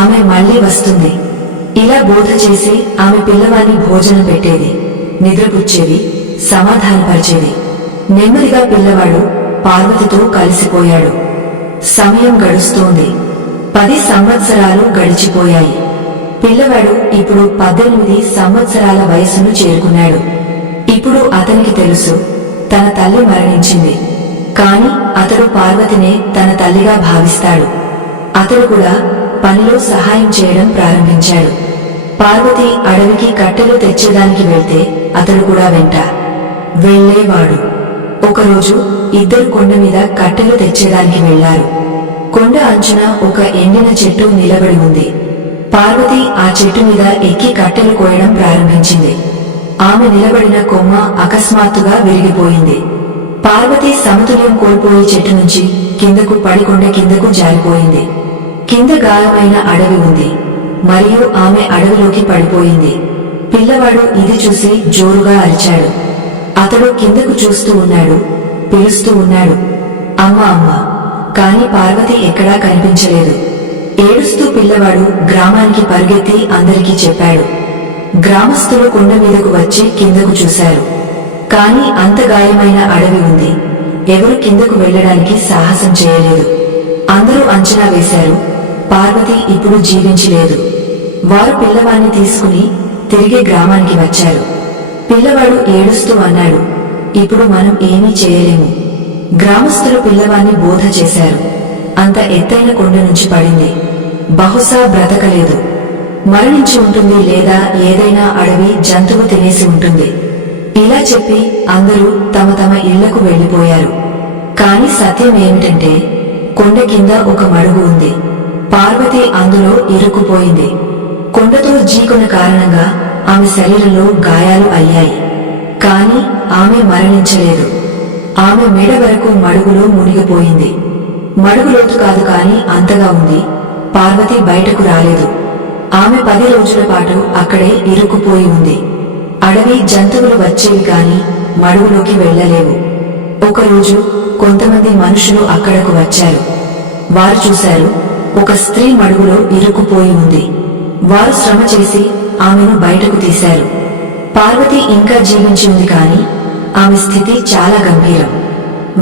ఆమె మళ్లీ వస్తుంది. ఇలా బోధ చేసి ఆమె పిల్లవాన్ని భోజనం పెట్టేది, నిద్రపుచ్చేది, సమాధానపరిచేది. నెమ్మదిగా పిల్లవాడు పార్వతితో కలిసిపోయాడు. సమయం గడుస్తోంది. 10 సంవత్సరాలు గడిచిపోయాయి. పిల్లవాడు ఇప్పుడు 18 సంవత్సరాల వయసును చేరుకున్నాడు. ఇప్పుడు అతనికి తెలుసు తన తల్లి మరణించింది. కాని అతడు పార్వతినే తన తల్లిగా భావిస్తాడు. అతడు కూడా పనిలో సహాయం చేయడం ప్రారంభించాడు. పార్వతి అడవికి కట్టెలు తెచ్చేదానికి వెళ్తే అతడు కూడా వెంట వెళ్లేవాడు. ఒకరోజు ఇద్దరు కొండ మీద కట్టెలు తెచ్చేదానికి వెళ్లారు. కొండ అంచున ఒక ఎండిన చెట్టు నిలబడి ఉంది. పార్వతి ఆ చెట్టు మీద ఎక్కి కట్టెలు కోయడం ప్రారంభించింది. ఆమె నిలబడిన కొమ్మ అకస్మాత్తుగా విరిగిపోయింది. పార్వతి సమతుల్యం కోల్పోయి చెట్టు నుంచి కిందకు పడి కొండ కిందకు జారిపోయింది. కింద గాయమైన అడవి ఉంది మరియు ఆమె అడవిలోకి పడిపోయింది. పిల్లవాడు ఇది చూసి జోరుగా అరిచాడు. అతడు కిందకు చూస్తూ ఉన్నాడు, పిలుస్తూ ఉన్నాడు, అమ్మా అమ్మా. కాని పార్వతి ఎక్కడా కనిపించలేదు. ఏడుస్తూ పిల్లవాడు గ్రామానికి పరుగెత్తి అందరికీ చెప్పాడు. గ్రామస్తులు కొండ మీదకు వచ్చి కిందకు చూశారు. కాని అంత గాయమైన అడవి ఉంది. ఎవరు కిందకు వెళ్లడానికి సాహసం చేయలేదు. అందరూ అంచనా వేశారు, పార్వతి ఇప్పుడు జీవించలేదు. వారు పిల్లవాణ్ణి తీసుకుని తిరిగి గ్రామానికి వచ్చారు. పిల్లవాడు ఏడుస్తూ అన్నాడు, ఇప్పుడు మనం ఏమీ చేయలేము. గ్రామస్తులు పిల్లవాణ్ణి బోధ చేశారు. అంత ఎత్తైన కొండ నుంచి పడింది. బహుశా బ్రతకలేదు, మరణించి ఉంటుంది, లేదా ఏదైనా అడవి జంతువు తినేసి ఉంటుంది. ఇలా చెప్పి అందరూ తమ తమ ఇళ్లకు వెళ్లిపోయారు. కాని సత్యం ఏమిటంటే కొండ కింద ఒక మడుగు ఉంది. పార్వతి అందులో ఇరుక్కుపోయింది. కొండతో జీకొన్న కారణంగా ఆమె శరీరంలో గాయాలు అయ్యాయి. కాని ఆమె మరణించలేదు. ఆమె మెడ వరకు మడుగులో మునిగిపోయింది. మడుగు లోతు కాదు కాని అంతగా ఉంది. పార్వతి బయటకు రాలేదు. ఆమె 10 రోజుల పాటు అక్కడే ఇరుక్కుపోయి ఉంది. అడవి జంతువులు వచ్చేవి కాని మడుగులోకి వెళ్లలేవు. ఒకరోజు కొంతమంది మనుషులు అక్కడకు వచ్చారు. వారు చూశారు, ఒక స్త్రీ మడుగులో ఇరుక్కుపోయి ఉంది. వారు శ్రమ చేసి ఆమెను బయటకు తీశారు. పార్వతి ఇంకా జీవించి ఉంది కాని ఆమె స్థితి చాలా గంభీరం.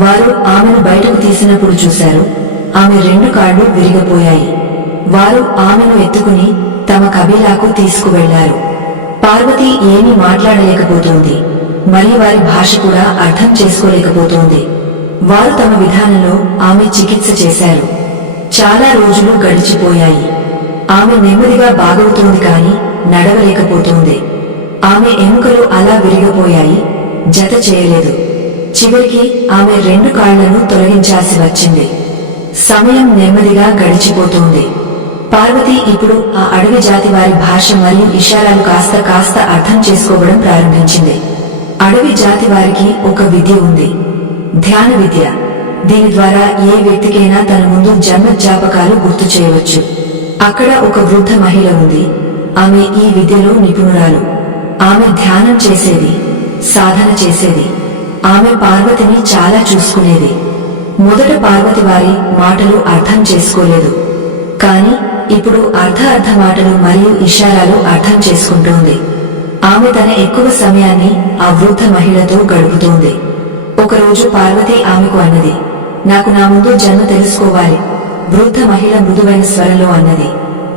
వారు ఆమెను బయటకు తీసినప్పుడు చూశారు, ఆమె 2 కాళ్లు విరిగిపోయాయి. వారు ఆమెను ఎత్తుకుని తమ కబీలాకు తీసుకువెళ్లారు. పార్వతి ఏమీ మాట్లాడలేకపోతోంది, మరి వారి భాష కూడా అర్థం చేసుకోలేకపోతోంది. వారు తమ విధానంలో ఆమె చికిత్స చేశారు. చాలా రోజులు గడిచిపోయాయి. ఆమె నెమ్మదిగా బాగవుతోంది కాని నడవలేకపోతోంది. ఆమె ఎముకలు అలా విరిగిపోయాయి, జత చేయలేదు. చివరికి ఆమె 2 కాళ్లను తొలగించాల్సి వచ్చింది. సమయం నెమ్మదిగా గడిచిపోతోంది. పార్వతి ఇప్పుడు ఆ అడవి జాతి వారి భాష మరియు ఇషారాలు కాస్త కాస్త అర్థం చేసుకోవడం ప్రారంభించింది. అడవి జాతి వారికి ఒక విద్య ఉంది, ధ్యాన విద్య. దీని ద్వారా ఏ వ్యక్తికైనా తన ముందు జన్మ జ్ఞాపకాలు గుర్తు చేయవచ్చు. అక్కడ ఒక వృద్ధ మహిళ ఉంది. ఆమె ఈ విద్యలో నిపుణురాలు. ఆమె ధ్యానం చేసేది, సాధన చేసేది. ఆమె పార్వతిని చాలా చూసుకునేది. మొదట పార్వతి వారి మాటలు అర్థం చేసుకోలేదు. కాని ఇప్పుడు అర్ధ మాటలు మరియు ఇషారాలు అర్థం చేసుకుంటోంది. ఆమె తన ఎక్కువ సమయాన్ని ఆ వృద్ధ మహిళతో గడుపుతోంది. ఒకరోజు పార్వతి ఆమెకు అన్నది, నాకు నా ముందు జన్మ తెలుసుకోవాలి. వృద్ధ మహిళ మృదువైన స్వరంలో అన్నది,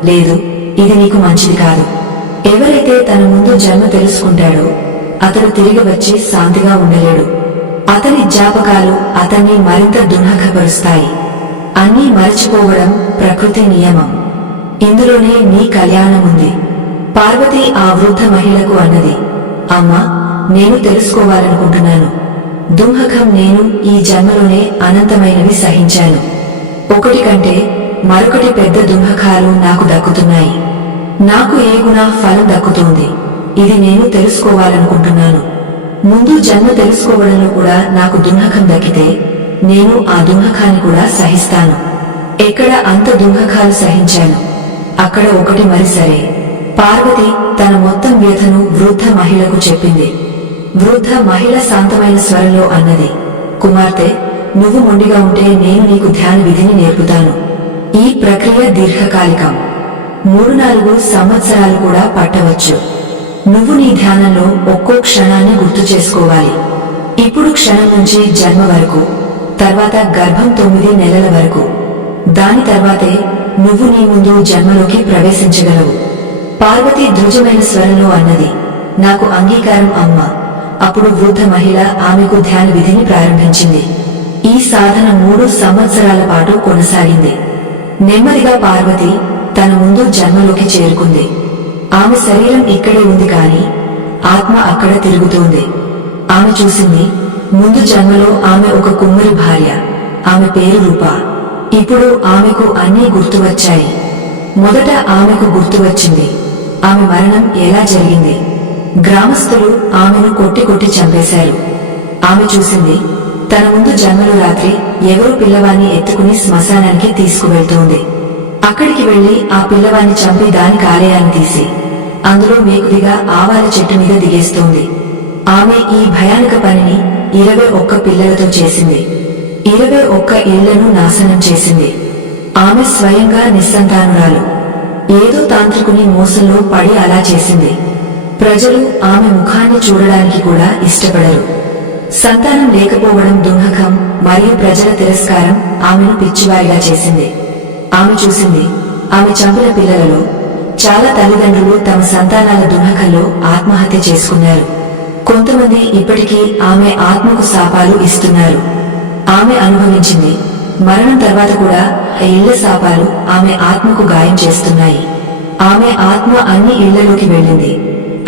లేదు, ఇది నీకు మంచిది కాదు. ఎవరైతే తన ముందు జన్మ తెలుసుకుంటాడో అతడు తిరిగి వచ్చి శాంతిగా ఉండలేడు. అతని జ్ఞాపకాలు అతన్ని మరింత దుఃఖపరుస్తాయి. అన్నీ మరచిపోవడం ప్రకృతి నియమం. ఇందులోనే నీ కళ్యాణం ఉంది. పార్వతి ఆ వృద్ధ మహిళకు అన్నది, అమ్మా, నేను తెలుసుకోవాలనుకుంటున్నాను. దుఃఖం నేను ఈ జన్మలోనే అనంతమైనవి సహించాను. ఒకటి కంటే మరొకటి పెద్ద దుఃఖాలు నాకు దక్కుతున్నాయి. నాకు ఏ గుణ ఫలం దక్కుతోంది. ఇది నేను తెలుసుకోవాలనుకుంటున్నాను. ముందు జన్మ తెలుసుకోవడంలో కూడా నాకు దుఃఖం దక్కితే నేను ఆ దుఃఖాన్ని కూడా సహిస్తాను. ఎక్కడ అంత దుఃఖాలు సహించాను అక్కడ ఒకటి మరి సరే. పార్వతి తన మొత్తం వ్యధను వృద్ధ మహిళకు చెప్పింది. వృద్ధ మహిళ శాంతమైన స్వరంలో అన్నది, కుమార్తె, నువ్వు మొండిగా ఉంటే నేను నీకు ధ్యాన విధిని నేర్పుతాను. ఈ ప్రక్రియ దీర్ఘకాలికం, 3-4 సంవత్సరాలు కూడా పట్టవచ్చు. నువ్వు నీ ధ్యానంలో ఒక్కో క్షణాన్ని గుర్తు చేసుకోవాలి. ఇప్పుడు క్షణం నుంచి జన్మ వరకు, తర్వాత గర్భం 9 నెలల వరకు. దాని తర్వాతే నువ్వు నీ ముందు జన్మలోకి ప్రవేశించగలవు. పార్వతి ధృజమైన స్వరంలో అన్నది, నాకు అంగీకారం అమ్మా. అప్పుడు వృద్ధ మహిళ ఆమెకు ధ్యాన విధిని ప్రారంభించింది. ఈ సాధన 3 సంవత్సరాల పాటు కొనసాగింది. నెమ్మదిగా పార్వతి తన ముందు జన్మలోకి చేరుకుంది. ఆమె శరీరం ఇక్కడే ఉంది కాని ఆత్మ అక్కడ తిరుగుతోంది. ఆమె చూసింది, ముందు జన్మలో ఆమె ఒక కుమ్మరి భార్య. ఆమె పేరు రూప. ఇప్పుడు ఆమెకు అన్నీ గుర్తువచ్చాయి. మొదట ఆమెకు గుర్తువచ్చింది ఆమె మరణం ఎలా జరిగింది. గ్రామస్తులు ఆమెను కొట్టి కొట్టి చంపేశారు. ఆమె చూసింది, తన ముందు జన్మలో రాత్రి ఎవరో పిల్లవాన్ని ఎత్తుకుని శ్మశానానికి తీసుకువెళ్తోంది. అక్కడికి వెళ్లి ఆ పిల్లవాన్ని చంపి దాని కాలేయాన్ని తీసి అందులో మేకుదిగా ఆవాల చెట్టు మీద దిగేస్తోంది. ఆమె ఈ భయానక పనిని 21 పిల్లలతో చేసింది. 21 ఇళ్లను నాశనం చేసింది. ఆమె స్వయంగా నిస్సంతానురాలు. ఏదో తాంత్రికుని మోసంలో పడి అలా చేసింది. ప్రజలు ఆమె ముఖాన్ని చూడడానికి కూడా ఇష్టపడరు. సంతానం లేకపోవడం దుఃఖం మరియు ప్రజల తిరస్కారం ఆమెను పిచ్చివారిగా చేసింది. ఆమె చూసింది, ఆమె చంపిన పిల్లలలో చాలా తల్లిదండ్రులు తమ సంతానాల దుఃఖంలో ఆత్మహత్య చేసుకున్నారు. కొంతమంది ఇప్పటికీ ఆమె ఆత్మకు శాపాలు ఇస్తున్నారు. ఆమె అనుభవించింది, మరణం తర్వాత కూడా ఇళ్ల శాపాలు ఆమె ఆత్మకు గాయం చేస్తున్నాయి. ఆమె ఆత్మ అన్ని ఇళ్లలోకి వెళ్ళింది.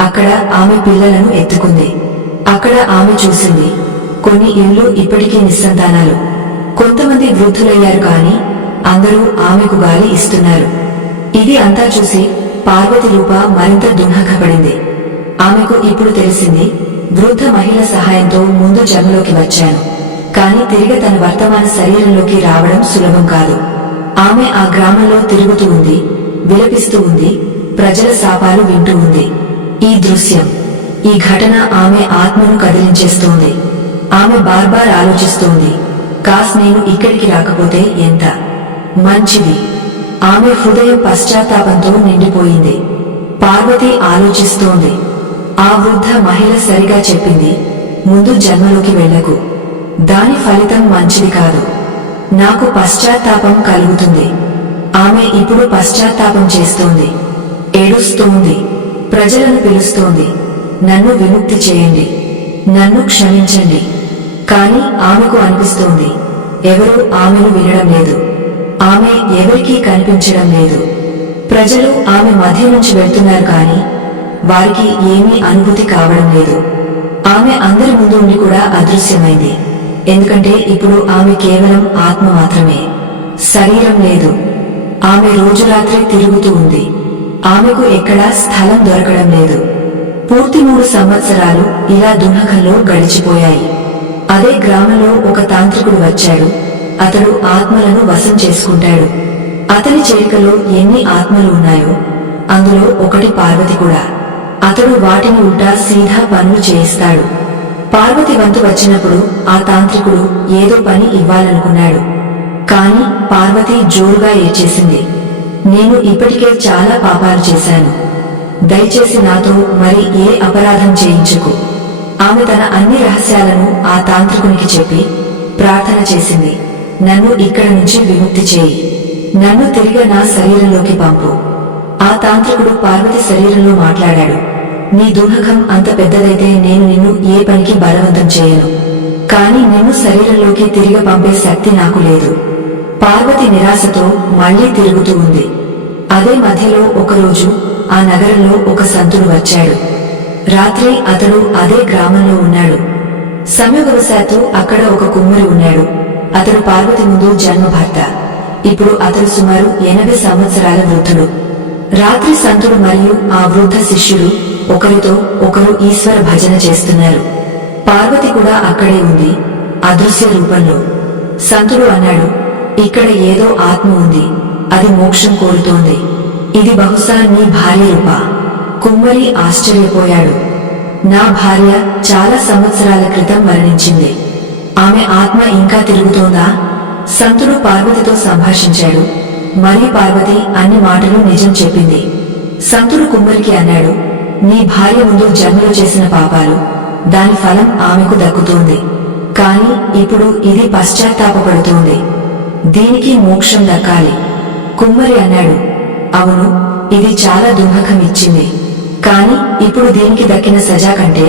అక్కడ ఆమె పిల్లలను ఎత్తుకుంది. అక్కడ ఆమె చూసింది, కొన్ని ఇళ్లు ఇప్పటికీ నిస్సంతానాలు. కొంతమంది వృద్ధులయ్యారు కాని అందరూ ఆమెకు గాలి ఇస్తున్నారు. ఇది అంతా చూసి పార్వతి రూప మరింత దుఃఖపడింది. ఆమెకు ఇప్పుడు తెలిసింది, వృద్ధ మహిళ సహాయంతో ముందు జన్మలోకి వచ్చాను, కాని తిరిగి తన వర్తమాన శరీరంలోకి రావడం సులభం కాదు. ఆమె ఆ గ్రామంలో తిరుగుతూ ఉంది, విలపిస్తూ ఉంది, ప్రజల శాపాలు వింటూ ఉంది. ఈ దృశ్యం, ఈ ఘటన ఆమె ఆత్మను కదిలించేస్తోంది. ఆమె బార్బార్ ఆలోచిస్తోంది, కాస్ నేను ఇక్కడికి రాకపోతే ఎంత మంచిది. ఆమె హృదయం పశ్చాత్తాపంతో నిండిపోయింది. పార్వతి ఆలోచిస్తోంది. ఆ వృద్ధ మహిళ సరిగా చెప్పింది, ముందు జన్మలోకి వెళ్ళకు. దాని ఫలితం మంచిది కాదు. నాకు పశ్చాత్తాపం కలుగుతుంది. ఆమె ఇప్పుడు పశ్చాత్తాపం చేస్తోంది, ఏడుస్తోంది, ప్రజలను పిలుస్తోంది, నన్ను విముక్తి చేయండి, నన్ను క్షమించండి. కాని ఆమెకు అనిపిస్తోంది, ఎవరూ ఆమెను వినడం లేదు. ఆమె ఎవరికీ కనిపించడం లేదు. ప్రజలు ఆమె మధ్య నుంచి వెళ్తున్నారు కాని వారికి ఏమీ అనుభూతి కావడం లేదు. ఆమె అందరి ముందు ఉండి కూడా అదృశ్యమైంది. ఎందుకంటే ఇప్పుడు ఆమె కేవలం ఆత్మ మాత్రమే, శరీరం లేదు. ఆమె రోజు రాత్రి తిరుగుతూ ఉంది. ఆమెకు ఎక్కడా స్థలం దొరకడం లేదు. పూర్తి 3 సంవత్సరాలు ఇలా దుఃఖంలో గడిచిపోయాయి. అదే గ్రామంలో ఒక తాంత్రికుడు వచ్చాడు. అతడు ఆత్మలను వశం చేసుకుంటాడు. అతని చేరికలో ఎన్ని ఆత్మలు ఉన్నాయో అందులో ఒకటి పార్వతి కూడా. అతడు వాటిని ఉల్టా సీధా పనులు చేయిస్తాడు. పార్వతి వంతు వచ్చినప్పుడు ఆ తాంత్రికుడు ఏదో పని ఇవ్వాలనుకున్నాడు. కాని పార్వతి జోరుగా ఏడ్చేసింది, నేను ఇప్పటికే చాలా పాపాలు చేశాను, దయచేసి నాతో మరి ఏ అపరాధం చేయించుకు. ఆమె తన అన్ని రహస్యాలను ఆ తాంత్రికునికి చెప్పి ప్రార్థన చేసింది, నన్ను ఇక్కడ నుంచి విముక్తి చేయి, నన్ను తిరిగి నా శరీరంలోకి పంపు. ఆ తాంత్రికుడు పార్వతి శరీరంలో మాట్లాడాడు, నీ దుఃఖం అంత పెద్దదైతే నేను నిన్ను ఏ పనికి బలవంతం చేయను, కాని నిన్ను శరీరంలోకి తిరిగి పంపే శక్తి నాకు లేదు. పార్వతి నిరాశతో మళ్లీ తిరుగుతూ ఉంది. అదే మధ్యలో ఒకరోజు ఆ నగరంలో ఒక సంతుడు వచ్చాడు. రాత్రి అతడు అదే గ్రామంలో ఉన్నాడు. సంయోగవశాత్తు అక్కడ ఒక కుమ్మరి ఉన్నాడు. అతడు పార్వతి ముందు జన్మభర్త. ఇప్పుడు అతడు సుమారు 80 సంవత్సరాల వృద్ధుడు. రాత్రి సంతుడు మరియు ఆ వృద్ధ శిష్యుడు ఒకరితో ఒకరు ఈశ్వర భజన చేస్తున్నారు. పార్వతి కూడా అక్కడే ఉంది, అదృశ్య రూపంలో. సంతుడు అన్నాడు, ఇక్కడ ఏదో ఆత్మ ఉంది, అది మోక్షం కోరుతోంది. ఇది బహుశా నీ భార్య రూప. కుమ్మరి ఆశ్చర్యపోయాడు. నా భార్య చాలా సంవత్సరాల క్రితం మరణించింది. ఆమె ఆత్మ ఇంకా తిరుగుతోందా? సంతుడు పార్వతితో సంభాషించాడు. మరి పార్వతి అన్ని మాటలు నిజం చెప్పింది. సంతుడు కుమ్మరికి అన్నాడు, నీ భార్య ముందు జన్మలో చేసిన పాపాలు, దాని ఫలం ఆమెకు దక్కుతోంది. కాని ఇప్పుడు ఇది పశ్చాత్తాపడుతోంది. దీనికి మోక్షం దక్కాలి. కుమ్మరి అన్నాడు, అవును, ఇది చాలా దుర్ముఖం ఇచ్చింది. కాని ఇప్పుడు దీనికి దక్కిన సజా కంటే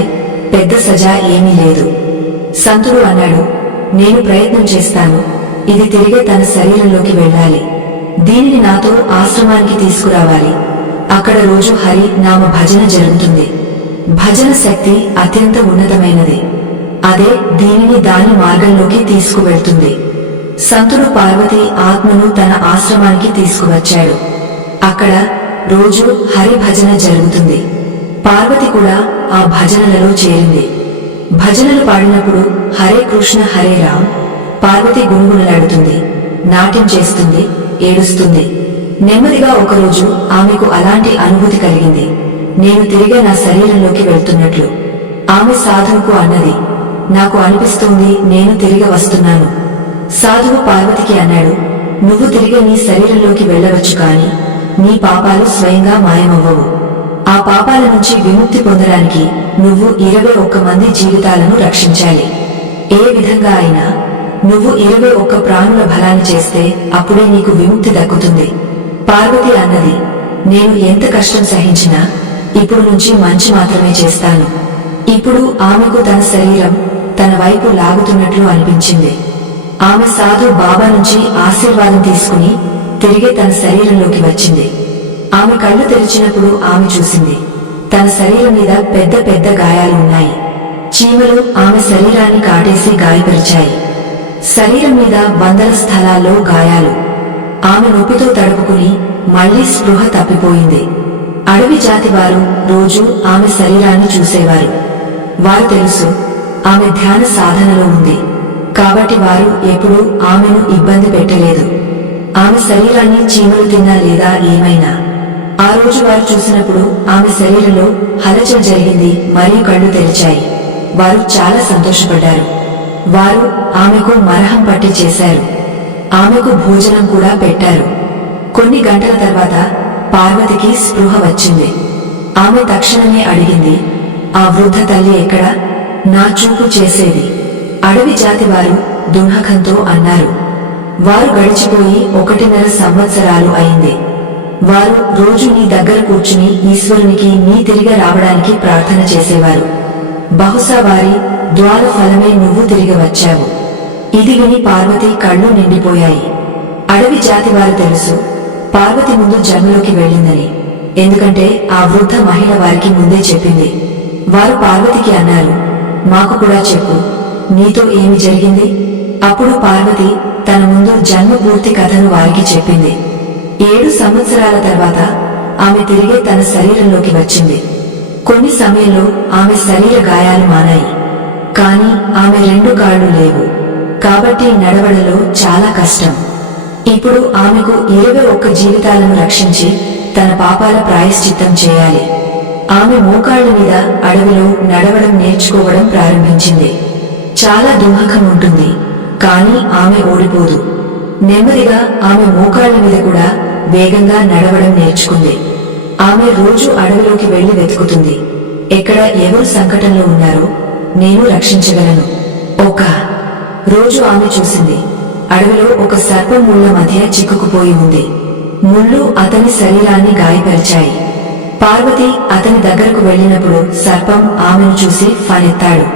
పెద్ద సజా ఏమీ లేదు. సంతుడు అన్నాడు, నేను ప్రయత్నం చేస్తాను. ఇది తిరిగి తన శరీరంలోకి వెళ్ళాలి. దీనిని నాతో ఆశ్రమానికి తీసుకురావాలి. అక్కడ రోజు హరి నామ భజన జరుగుతుంది. భజన శక్తి అత్యంత ఉన్నతమైనది. అదే దీనిని దాని మార్గంలోకి తీసుకువెళ్తుంది. సంతుడు పార్వతి ఆత్మను తన ఆశ్రమానికి తీసుకువచ్చాడు. అక్కడ రోజు హరి భజన జరుగుతుంది. పార్వతి కూడా ఆ భజనలలో చేరింది. భజనలు పాడినప్పుడు హరే కృష్ణ హరే రామ్ పార్వతి గుణగుణలాడుతుంది, నాట్యం చేస్తుంది, ఏడుస్తుంది. నెమ్మదిగా ఒకరోజు ఆమెకు అలాంటి అనుభూతి కలిగింది. నేను తిరిగి నా శరీరంలోకి వెళ్తున్నట్లు. ఆమె సాధువుకు అన్నది, నాకు అనిపిస్తోంది నేను తిరిగి వస్తున్నాను. సాధువు పార్వతికి అన్నాడు, నువ్వు తిరిగి నీ శరీరంలోకి వెళ్ళవచ్చు, కాని నీ పాపాలు స్వయంగా మాయమవ్వవు. ఆ పాపాల నుంచి విముక్తి పొందడానికి నువ్వు 21 మంది జీవితాలను రక్షించాలి. ఏ విధంగా అయినా నువ్వు 21 ప్రాణుల బలాన్ని చేస్తే అప్పుడే నీకు విముక్తి దక్కుతుంది. పార్వతి అన్నది, నేను ఎంత కష్టం సహించినా ఇప్పుడు నుంచి మంచి మాత్రమే చేస్తాను. ఇప్పుడు ఆమెకు తన శరీరం తన వైపు లాగుతున్నట్లు అనిపించింది. ఆమె సాధు బాబా నుంచి ఆశీర్వాదం తీసుకుని తిరిగి తన శరీరంలోకి వచ్చింది. ఆమె కళ్ళు తెరిచినప్పుడు ఆమె చూసింది, తన శరీరం మీద పెద్ద పెద్ద గాయాలు ఉన్నాయి. చీమలు ఆమె శరీరాన్ని కాటేసి గాయపరిచాయి. శరీరం మీద వందల స్థలాల్లో గాయాలు. ఆమె నొప్పితో తడుపుకుని మళ్లీ స్పృహ తప్పిపోయింది. అడవి జాతి వారు రోజు ఆమె శరీరాన్ని చూసేవారు. వారు తెలుసు ఆమె ధ్యాన సాధనలో ఉంది కాబట్టి వారు ఎప్పుడూ ఆమెను ఇబ్బంది పెట్టలేదు. ఆమె శరీరాన్ని చీమలు తిన్నా లేదా ఏమైనా. ఆ రోజు వారు చూసినప్పుడు ఆమె శరీరంలో హలచల్ జరిగింది మరియు కళ్ళు తెరిచాయి. వారు చాలా సంతోషపడ్డారు. వారు ఆమెకు మరహం పట్టి చేశారు. ఆమెకు భోజనం కూడా పెట్టారు. కొన్ని గంటల తర్వాత పార్వతికి స్పృహ వచ్చింది. ఆమె తక్షణమే అడిగింది, ఆ వృద్ధ తల్లి ఎక్కడా? నా చూపు చేసేది. అడవి జాతి వారు దుర్ముఖంతో అన్నారు. వారు గడిచిపోయి 1.5 సంవత్సరాలు అయింది. వారు రోజు నీ దగ్గర కూర్చుని ఈశ్వరునికి నీ తిరిగి రావడానికి ప్రార్థన చేసేవారు. బహుశా వారి ద్వార ఫలమే నువ్వు తిరిగి వచ్చావు. ఇది విని పార్వతి కళ్ళు నిండిపోయాయి. అడవి జాతి వారు తెలుసు పార్వతి ముందు జన్మలోకి వెళ్ళిందని. ఎందుకంటే ఆ వృద్ధ మహిళ వారికి ముందే చెప్పింది. వారు పార్వతికి అన్నారు, మాకు కూడా చెప్పు, నీతో ఏమి జరిగింది? అప్పుడు పార్వతి తన ముందు జన్మ పూర్తి కథను వారికి చెప్పింది. 7 సంవత్సరాల తర్వాత ఆమె తిరిగి తన శరీరంలోకి వచ్చింది. కొన్ని సమయంలో ఆమె శరీర గాయాలు మానాయి. కాని ఆమె 2 కాళ్లు లేవు కాబట్టి నడవడంలో చాలా కష్టం. ఇప్పుడు ఆమెకు 21 జీవితాలను రక్షించి తన పాపాల ప్రాయశ్చిత్తం చేయాలి. ఆమె మోకాళ్ల మీద అడవిలో నడవడం నేర్చుకోవడం ప్రారంభించింది. చాలా దుర్ముఖం ఉంటుంది కాని ఆమె ఓడిపోదు. నెమ్మదిగా ఆమె మోకాళ్ల మీద కూడా వేగంగా నడవడం నేర్చుకుంది. ఆమె రోజు అడవిలోకి వెళ్లి వెతుకుతుంది. ఎక్కడ ఎవరు సంకటంలో ఉన్నారో నేను రక్షించగలను. ఒక రోజు ఆమె చూసింది, అడవిలో ఒక సర్పం ముళ్ల మధ్య చిక్కుకుపోయి ఉంది. ముళ్ళు అతని శరీరాన్ని గాయపరిచాయి. పార్వతి అతని దగ్గరకు వెళ్లినప్పుడు సర్పం ఆమెను చూసి ఫనెత్తాడు.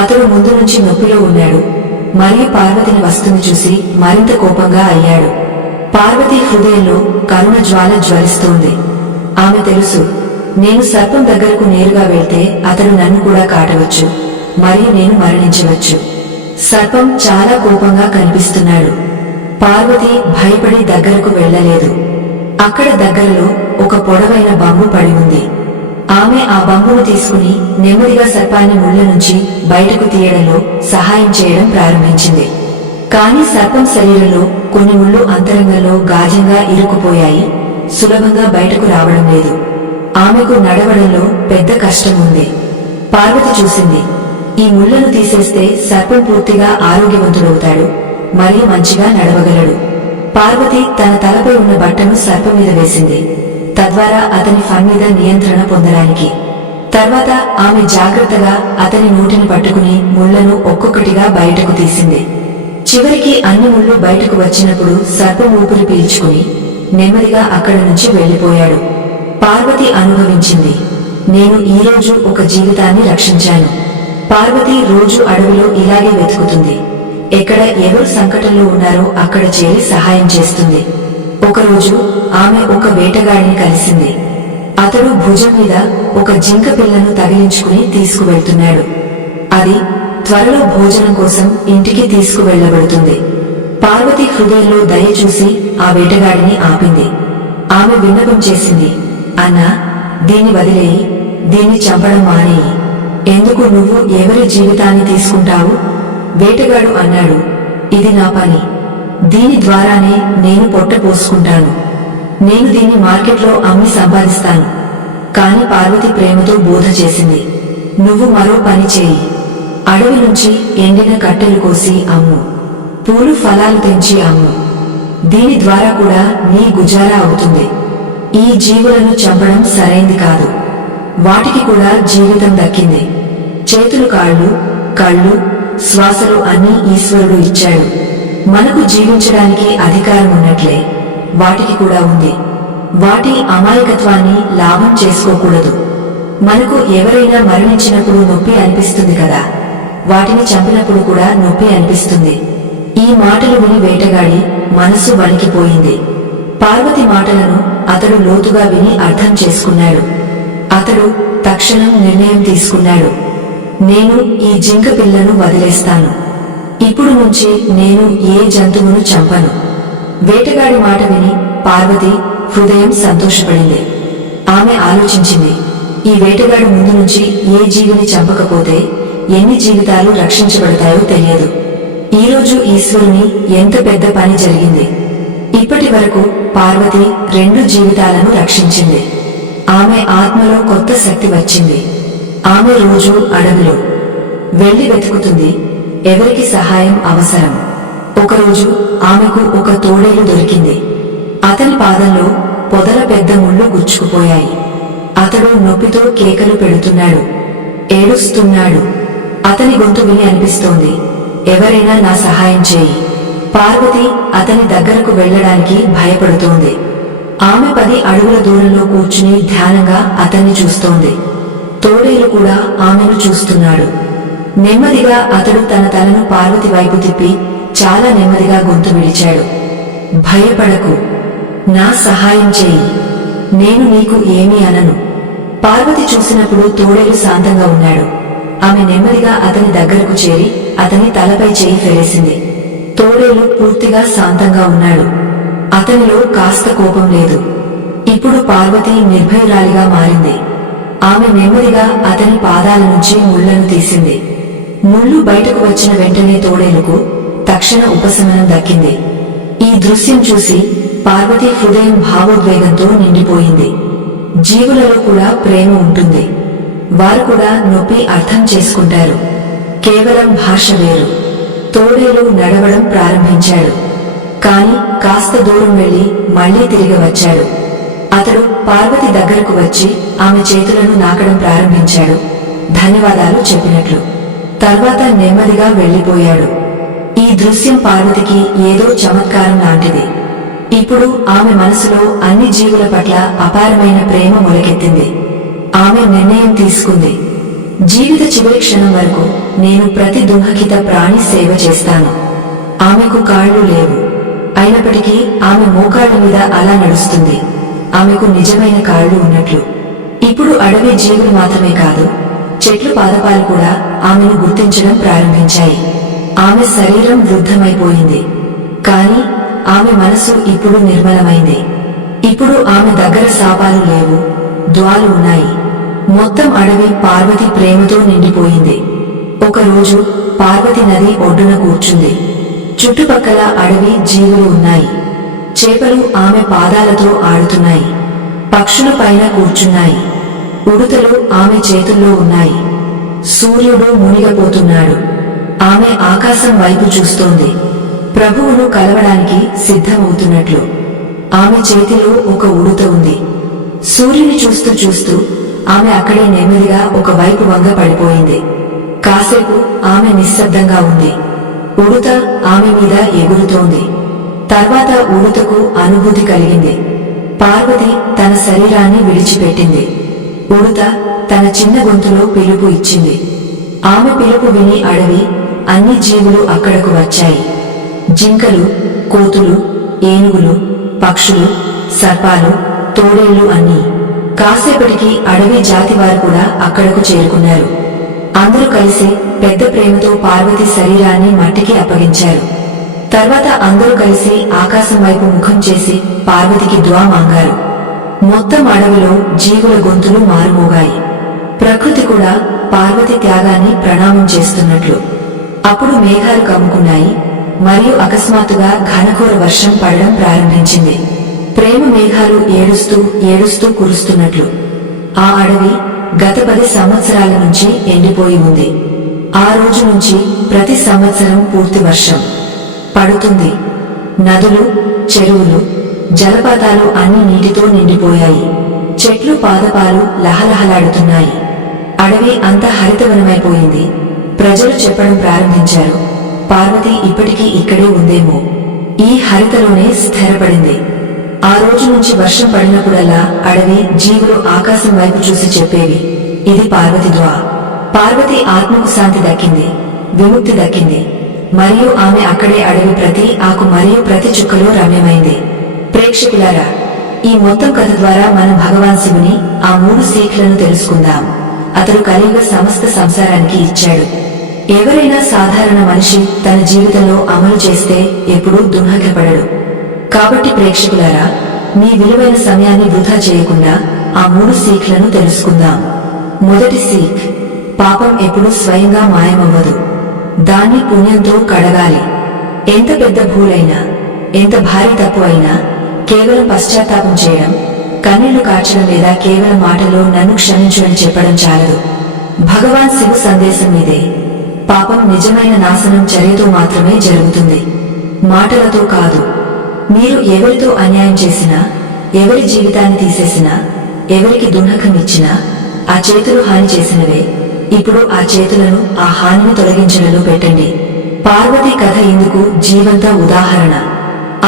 అతడు ముందు నుంచి నొప్పిలో ఉన్నాడు మరియు పార్వతిని వస్తుని చూసి మరింత కోపంగా అయ్యాడు. పార్వతి హృదయంలో కరుణ జ్వాల జ్వలిస్తోంది. ఆమె తెలుసు, నేను సర్పం దగ్గరకు నేరుగా వెళ్తే అతడు నన్ను కూడా కాటవచ్చు మరియు నేను మరణించవచ్చు. సర్పం చాలా కోపంగా కనిపిస్తున్నాడు. పార్వతి భయపడి దగ్గరకు వెళ్లలేదు. అక్కడ దగ్గరలో ఒక పొడవైన బంబు పడి ఉంది. ఆమె ఆ బంబును తీసుకుని నెమ్మదిగా సర్పాన్ని ముళ్ల నుంచి బయటకు తీయడంలో సహాయం చేయడం ప్రారంభించింది. కాని సర్పం శరీరంలో కొన్ని ముళ్ళు అంతరంగంలో గాజంగా ఇరుక్కుపోయాయి. సులభంగా బయటకు రావడం లేదు. ఆమెకు నడవడంలో పెద్ద కష్టం ఉంది. పార్వతి చూసింది, ఈ ముళ్లను తీసేస్తే సర్పం పూర్తిగా ఆరోగ్యవంతుడవుతాడు మరియు మంచిగా నడవగలడు. పార్వతి తన తలపై ఉన్న బట్టను సర్పం మీద వేసింది, తద్వారా అతని ఫన్ మీద నియంత్రణ పొందడానికి. తర్వాత ఆమె జాగ్రత్తగా అతని నోటిని పట్టుకుని ముళ్లను ఒక్కొక్కటిగా బయటకు తీసింది. చివరికి అన్ని ముళ్ళు బయటకు వచ్చినప్పుడు సర్పం ఊపిరి పీల్చుకుని నెమ్మదిగా అక్కడి నుంచి వెళ్లిపోయాడు. పార్వతి అనుభవించింది, నేను ఈరోజు ఒక జీవితాన్ని రక్షించాను. పార్వతి రోజు అడవిలో ఇలాగే వెతుకుతుంది. ఎక్కడ ఎవరు సంకటంలో ఉన్నారో అక్కడ చేరి సహాయం చేస్తుంది. ఒకరోజు ఆమె ఒక వేటగాడిని కలిసింది. అతడు భుజం మీద ఒక జింక పిల్లను తగిలించుకుని తీసుకువెళ్తున్నాడు. అది త్వరలో భోజనం కోసం ఇంటికి తీసుకువెళ్లబడుతుంది. పార్వతి హృదయంలో దయ చూసి ఆ వేటగాడిని ఆపింది. ఆమె విన్నపం చేసింది, అన్నా, దీన్ని వదిలేయి, దీన్ని చంపడం మానేయి. ఎందుకు నువ్వు ఎవరి జీవితాన్ని తీసుకుంటావు? వేటగాడు అన్నాడు, ఇది నా పని. దీని ద్వారానే నేను పొట్ట పోసుకుంటాను. నేను దీన్ని మార్కెట్లో అమ్మి సంపాదిస్తాను. కాని పార్వతి ప్రేమతో బోధ చేసింది, నువ్వు మరో పని చేయి. అడవి నుంచి ఎండిన కట్టెలు కోసి అమ్ము, పూలు ఫలాలు తెంచి అమ్ము. దీని ద్వారా కూడా నీ గుజారా అవుతుంది. ఈ జీవులను చంపడం సరైంది కాదు. వాటికి కూడా జీవితం దక్కింది. చేతులు, కాళ్ళు, కళ్ళు, శ్వాసలు అన్నీ ఈశ్వరుడు ఇచ్చాడు. మనకు జీవించడానికి అధికారం ఉన్నట్లే వాటికి కూడా ఉంది. వాటి అమాయకత్వాన్ని లాభం చేసుకోకూడదు. మనకు ఎవరైనా మరణించినప్పుడు నొప్పి అనిపిస్తుంది కదా, వాటిని చంపినప్పుడు కూడా నొప్పి అనిపిస్తుంది. ఈ మాటలు విని వేటగాడి మనసు వణికిపోయింది. పార్వతి మాటలను అతడు లోతుగా విని అర్థం చేసుకున్నాడు. అతడు తక్షణం నిర్ణయం తీసుకున్నాడు, నేను ఈ జింక పిల్లను వదిలేస్తాను. ఇప్పుడు నుంచి నేను ఏ జంతువును చంపను. వేటగాడి మాట విని పార్వతి హృదయం సంతోషపడింది. ఆమె ఆలోచించింది, ఈ వేటగాడు ముందు నుంచి ఏ జీవిని చంపకపోతే ఎన్ని జీవితాలు రక్షించబడతాయో తెలియదు. ఈరోజు ఈశ్వరుని ఎంత పెద్ద పని జరిగింది. ఇప్పటి వరకు పార్వతి 2 జీవితాలను రక్షించింది. ఆమె ఆత్మలో కొత్త శక్తి వచ్చింది. ఆమె రోజు అడవిలో వెళ్లి వెతుకుతుంది, ఎవరికి సహాయం అవసరం. ఒకరోజు ఆమెకు ఒక తోడేలు దొరికింది. అతని పాదంలో పొదల పెద్ద ముళ్ళు గుచ్చుకుపోయాయి. అతడు నొప్పితో కేకలు పెడుతున్నాడు, ఏడుస్తున్నాడు. అతని గొంతు విని అనిపిస్తోంది, ఎవరైనా నా సహాయం చేయి. పార్వతి అతని దగ్గరకు వెళ్లడానికి భయపడుతోంది. ఆమె 10 అడుగుల దూరంలో కూర్చుని ధ్యానంగా అతన్ని చూస్తోంది. తోడేలు కూడా ఆమెను చూస్తున్నాడు. నెమ్మదిగా అతడు తన తలను పార్వతి వైపు తిప్పి చాలా నెమ్మదిగా గొంతు విడిచాడు, భయపడకు, నా సహాయం చేయి, నేను నీకు ఏమీ అనను. పార్వతి చూసినప్పుడు తోడేలు శాంతంగా ఉన్నాడు. ఆమె నెమ్మదిగా అతని దగ్గరకు చేరి అతని తలపై చేయి ఫెరేసింది. తోడేలు పూర్తిగా శాంతంగా ఉన్నాడు. అతనిలో కాస్త కోపం లేదు. ఇప్పుడు పార్వతి నిర్భయురాలిగా మారింది. ఆమె నెమ్మదిగా అతని పాదాల నుంచి ముళ్లను తీసింది. ముళ్ళు బయటకు వచ్చిన వెంటనే తోడేలుకు తక్షణ ఉపశమనం దక్కింది. ఈ దృశ్యం చూసి పార్వతి హృదయం భావోద్వేగంతో నిండిపోయింది. జీవులలో కూడా ప్రేమ ఉంటుంది. వారు కూడా నొప్పి అర్థం చేసుకుంటారు. కేవలం భాష వేరు. తోడేలు నడవడం ప్రారంభించాడు. కాని కాస్త దూరం వెళ్లి మళ్లీ తిరిగి వచ్చాడు. అతడు పార్వతి దగ్గరకు వచ్చి ఆమె చేతులను నాకడం ప్రారంభించాడు, ధన్యవాదాలు చెప్పినట్లు. తర్వాత నెమ్మదిగా వెళ్లిపోయాడు. ఈ దృశ్యం పార్వతికి ఏదో చమత్కారం లాంటిది. ఇప్పుడు ఆమె మనసులో అన్ని జీవుల పట్ల అపారమైన ప్రేమ మొలకెత్తింది. ఆమె నిర్ణయం తీసుకుంది, జీవిత చివరి క్షణం వరకు నేను ప్రతి దుఃఖిత ప్రాణి సేవ చేస్తాను. ఆమెకు కాళ్లు లేవు, అయినప్పటికీ ఆమె మోకాళ్ల మీద అలా నడుస్తుంది. ఆమెకు నిజమైన కాళ్లు ఉన్నట్లు. ఇప్పుడు అడవి జీవులు మాత్రమే కాదు, చెట్లు పాదపాలు కూడా ఆమెను గుర్తించడం ప్రారంభించాయి. ఆమె శరీరం వృద్ధమైపోయింది, కాని ఆమె మనసు ఇప్పుడు నిర్మలమైంది. ఇప్పుడు ఆమె దగ్గర శాపాలు లేవు, ద్వాలు ఉన్నాయి. మొత్తం అడవి పార్వతి ప్రేమతో నిండిపోయింది. ఒకరోజు పార్వతి నది ఒడ్డున కూర్చుంది. చుట్టుపక్కల అడవి జీవులు ఉన్నాయి. చేపలు ఆమె పాదాలతో ఆడుతున్నాయి. పక్షులు పైన కూర్చున్నాయి. ఉడుతలు ఆమె చేతుల్లో ఉన్నాయి. సూర్యుడు మునిగపోతున్నాడు. ఆమె ఆకాశం వైపు చూస్తోంది, ప్రభువును కలవడానికి సిద్ధమవుతున్నట్లు. ఆమె చేతిలో ఒక ఉడుత ఉంది. సూర్యుని చూస్తూ చూస్తూ ఆమె అక్కడే నెమ్మదిగా ఒక వైపు వంగ పడిపోయింది. కాసేపు ఆమె నిశ్శబ్దంగా ఉంది. ఉడుత ఆమె మీద ఎగురుతోంది. తర్వాత ఉడుతకు అనుభూతి కలిగింది. పార్వతి తన శరీరాన్ని విడిచిపెట్టింది. ఉడుత తన చిన్న గొంతులో పిలుపు ఇచ్చింది. ఆమె పిలుపు విని అడవి అన్ని జీవులు అక్కడకు వచ్చాయి. జింకలు, కోతులు, ఏనుగులు, పక్షులు, సర్పాలు, తోడేళ్లు అన్నీ. కాసేపటికి అడవి జాతివారు కూడా అక్కడకు చేరుకున్నారు. అందరూ కలిసి పెద్ద ప్రేమతో పార్వతి శరీరాన్ని మట్టికి అప్పగించారు. తర్వాత అందరూ కలిసి ఆకాశం వైపు ముఖం చేసి పార్వతికి దుఆ మాంగారు. మొత్తం అడవిలో జీవుల గొంతులు మారుమోగాయి. ప్రకృతి కూడా పార్వతి త్యాగాన్ని ప్రణామం చేస్తున్నట్లు. అప్పుడు మేఘాలు కమ్ముకున్నాయి మరియు అకస్మాత్తుగా ఘనఘోర వర్షం పడడం ప్రారంభించింది. ప్రేమ మేఘాలు ఏడుస్తూ ఏడుస్తూ కురుస్తున్నట్లు. ఆ అడవి గత 10 సంవత్సరాల నుంచి ఎండిపోయి ఉంది. ఆ రోజు నుంచి ప్రతి సంవత్సరం పూర్తి వర్షం పడుతుంది. నదులు, చెరువులు, జలపాతాలు అన్ని నీటితో నిండిపోయాయి. చెట్లు పాదపాలు లహలహలాడుతున్నాయి. అడవి అంతా హరితవనమైపోయింది. ప్రజలు చెప్పడం ప్రారంభించారు, పార్వతి ఇప్పటికీ ఇక్కడే ఉందేమో, ఈ హరితలోనే స్థిరపడింది. ఆ రోజు నుంచి వర్షం పడినప్పుడల్లా అడవి జీవులు ఆకాశం వైపు చూసి చెప్పేవి, ఇది పార్వతి దుఆ. పార్వతి ఆత్మకు శాంతి దక్కింది, విముక్తి దక్కింది. మరియు ఆమె అక్కడే అడవి ప్రతి ఆకు మరియు ప్రతి చుక్కలో రమ్యమైంది. ప్రేక్షకులారా, ఈ మొత్తం కథ ద్వారా మనం భగవాన్ శివుని ఆ 3 సీక్లను తెలుసుకుందాం. అతడు కలియుగ సమస్త సంసారానికి ఇచ్చాడు. ఎవరైనా సాధారణ మనిషి తన జీవితంలో అమలు చేస్తే ఎప్పుడూ దుఃఖపడడు. కాబట్టి ప్రేక్షకులారా, మీ విలువైన సమయాన్ని వృధా చేయకుండా ఆ 3 సీక్లను తెలుసుకుందాం. మొదటి సీక్, పాపం ఎప్పుడూ స్వయంగా మాయమవ్వదు, దాన్ని పుణ్యంతో కడగాలి. ఎంత పెద్ద భూలైనా, ఎంత భారీ తప్పు అయినా కేవలం పశ్చాత్తాపం చేయడం, కన్నీళ్లు కార్చడం లేదా కేవలం మాటలో నన్ను క్షమించు అని చెప్పడం చాలదు. భగవాన్ శివు సందేశం ఇదే. పాపం నిజమైన నాశనం చర్యతో మాత్రమే జరుగుతుంది, మాటలతో కాదు. మీరు ఎవరితో అన్యాయం చేసినా, ఎవరి జీవితాన్ని తీసేసినా, ఎవరికి దుఃఖం ఇచ్చినా ఆ చేతులు హాని చేసినవే. ఇప్పుడు ఆ చేతులను ఆ హానిని తొలగించడంలో పెట్టండి. పార్వతి కథ ఇందుకు జీవంత ఉదాహరణ.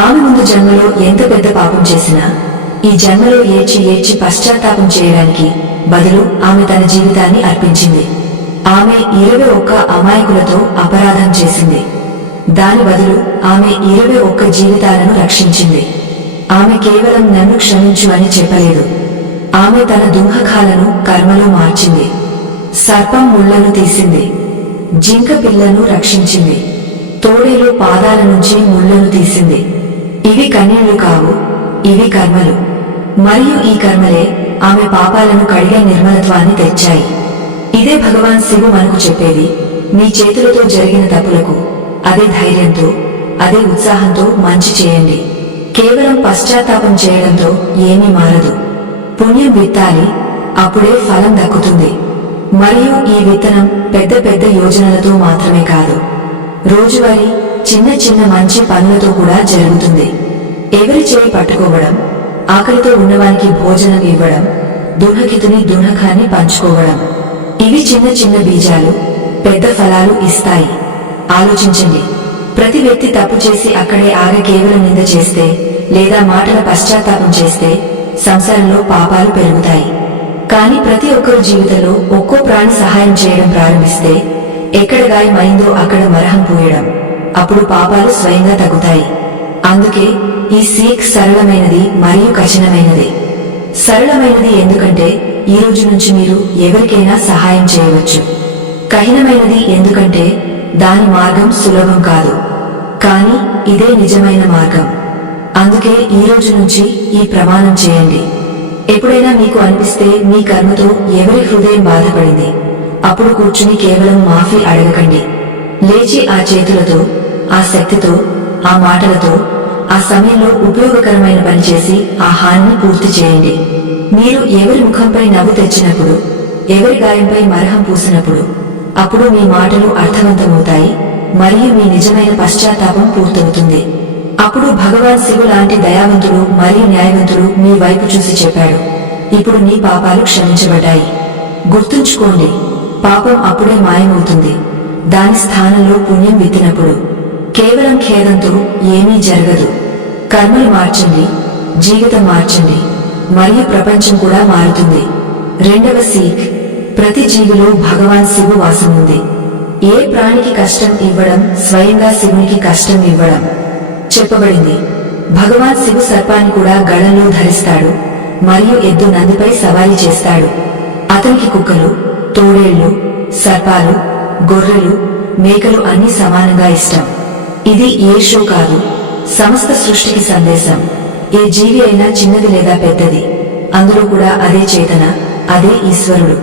ఆమె ముందు జన్మలో ఎంత పెద్ద పాపం చేసినా ఈ జన్మలో ఏడ్చి ఏడ్చి పశ్చాత్తాపం చేయడానికి బదులు ఆమె తన జీవితాన్ని అర్పించింది. ఆమె 21 అమాయకులతో అపరాధం చేసింది. దాని బదులు ఆమె 21 జీవితాలను రక్షించింది. ఆమె కేవలం నన్ను క్షమించు అని చెప్పలేదు. ఆమె తన దుఃఖాలను కర్మలో మార్చింది. సర్పం ముళ్లను తీసింది, జింక పిల్లను రక్షించింది, తోడేలు పాదాల నుంచి ముళ్లను తీసింది. ఇవి కన్నీళ్లు కావు, ఇవి కర్మలు. మరియు ఈ కర్మలే ఆమె పాపాలను కడిగే నిర్మలత్వాన్ని తెచ్చాయి. ఇదే భగవాన్ శివు మనకు చెప్పేది, మీ చేతులతో జరిగిన తప్పులకు అదే ధైర్యంతో, అదే ఉత్సాహంతో మంచి చేయండి. కేవలం పశ్చాత్తాపం చేయడంతో ఏమీ మారదు. పుణ్యం విత్తాలి, అప్పుడే ఫలం దక్కుతుంది. మరియు ఈ విత్తనం పెద్ద పెద్ద యోజనలతో మాత్రమే కాదు, రోజువారీ చిన్న చిన్న మంచి పనులతో కూడా జరుగుతుంది. ఎవరి చేయి పట్టుకోవడం, ఆకలితో ఉన్నవానికి భోజనం ఇవ్వడం, దుఃఖితుని దుఃఖాన్ని పంచుకోవడం, ఇవి చిన్న చిన్న బీజాలు పెద్ద ఫలాలు ఇస్తాయి. ఆలోచించండి, ప్రతి వ్యక్తి తప్పు చేసి అక్కడే ఆగి కేవలం నింద చేస్తే లేదా మాటల పశ్చాత్తాపం చేస్తే సంసారంలో పాపాలు పెరుగుతాయి. కానీ ప్రతి ఒక్కరి జీవితంలో ఒక్కో ప్రాణి సహాయం చేయడం ప్రారంభిస్తే ఎక్కడ గాయమైందో అక్కడ మరహం పూయడం, అప్పుడు పాపాలు స్వయంగా తగ్గుతాయి. అందుకే ఈ సీక్ సరళమైనది మరియు కఠినమైనది. సరళమైనది ఎందుకంటే ఈ రోజు నుంచి మీరు ఎవరికైనా సహాయం చేయవచ్చు. కఠినమైనది ఎందుకంటే దాని మార్గం సులభం కాదు, కానీ ఇదే నిజమైన మార్గం. అందుకే ఈ రోజు నుంచి ఈ ప్రమాణం చేయండి. ఎప్పుడైనా మీకు అనిపిస్తే మీ కర్మతో ఎవరి హృదయం బాధపడింది, అప్పుడు కూర్చుని కేవలం మాఫీ అడగకండి. లేచి ఆ చేతులతో, ఆ శక్తితో, ఆ మాటలతో ఆ సమయంలో ఉపయోగకరమైన పని చేసి ఆ హానిని పూర్తి చేయండి. మీరు ఎవరి ముఖంపై నవ్వు తెచ్చినప్పుడు, ఎవరి గాయంపై మరహం పూసినప్పుడు, అప్పుడు మీ మాటలు అర్థవంతమవుతాయి మరియు మీ నిజమైన పశ్చాత్తాపం పూర్తవుతుంది. అప్పుడు భగవాన్ శివు లాంటి దయావంతుడు మరియు న్యాయవంతుడు మీ వైపు చూసి చెప్పాడు, ఇప్పుడు నీ పాపాలు క్షమించబడ్డాయి. గుర్తుంచుకోండి, పాపం అప్పుడే మాయమవుతుంది, దాని స్థానంలో పుణ్యం విత్తినప్పుడు. కేవలం ఖేదంతో ఏమీ జరగదు. కర్మలు మార్చండి, జీవితం మార్చండి, మరియు ప్రపంచం కూడా మారుతుంది. రెండవ సీక్, ప్రతి జీవిలో భగవాన్ శివు వాసం ఉంది. ఏ ప్రాణికి కష్టం ఇవ్వడం స్వయంగా శివునికి కష్టం ఇవ్వడం. చెప్పబడింది, భగవాన్ శివు సర్పాన్ని కూడా గళంలో ధరిస్తాడు మరియు ఎద్దు నందిపై సవారీ చేస్తాడు. అతనికి కుక్కలు, తోడేళ్లు, సర్పాలు, గొర్రెలు, మేకలు అన్నీ సమానంగా ఇష్టం. ఇది ఏ షో కాదు, సమస్త సృష్టికి సందేశం. ఏ జీవి అయినా చిన్నది లేదా పెద్దది, అందులో కూడా అదే చేతన, అదే ఈశ్వరుడు.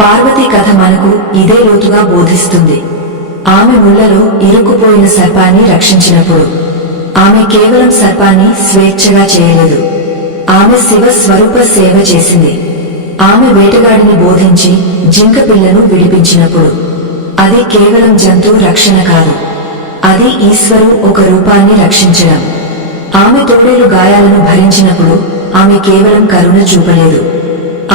పార్వతీ కథ మనకు ఇదే లోతుగా బోధిస్తుంది. ఆమె ముళ్లలో ఇరుక్కుపోయిన సర్పాన్ని రక్షించినప్పుడు ఆమె కేవలం సర్పాన్ని స్వేచ్ఛగా చేయలేదు, ఆమె శివ స్వరూప సేవ చేసింది. ఆమె వేటగాడిని బోధించి జింక పిల్లను విడిపించినప్పుడు అది కేవలం జంతువు రక్షణ కాదు, అది ఈశ్వరు ఒక రూపాన్ని రక్షించడం. ఆమె తోడేలు గాయాలను భరించినప్పుడు ఆమె కేవలం కరుణ చూపలేదు,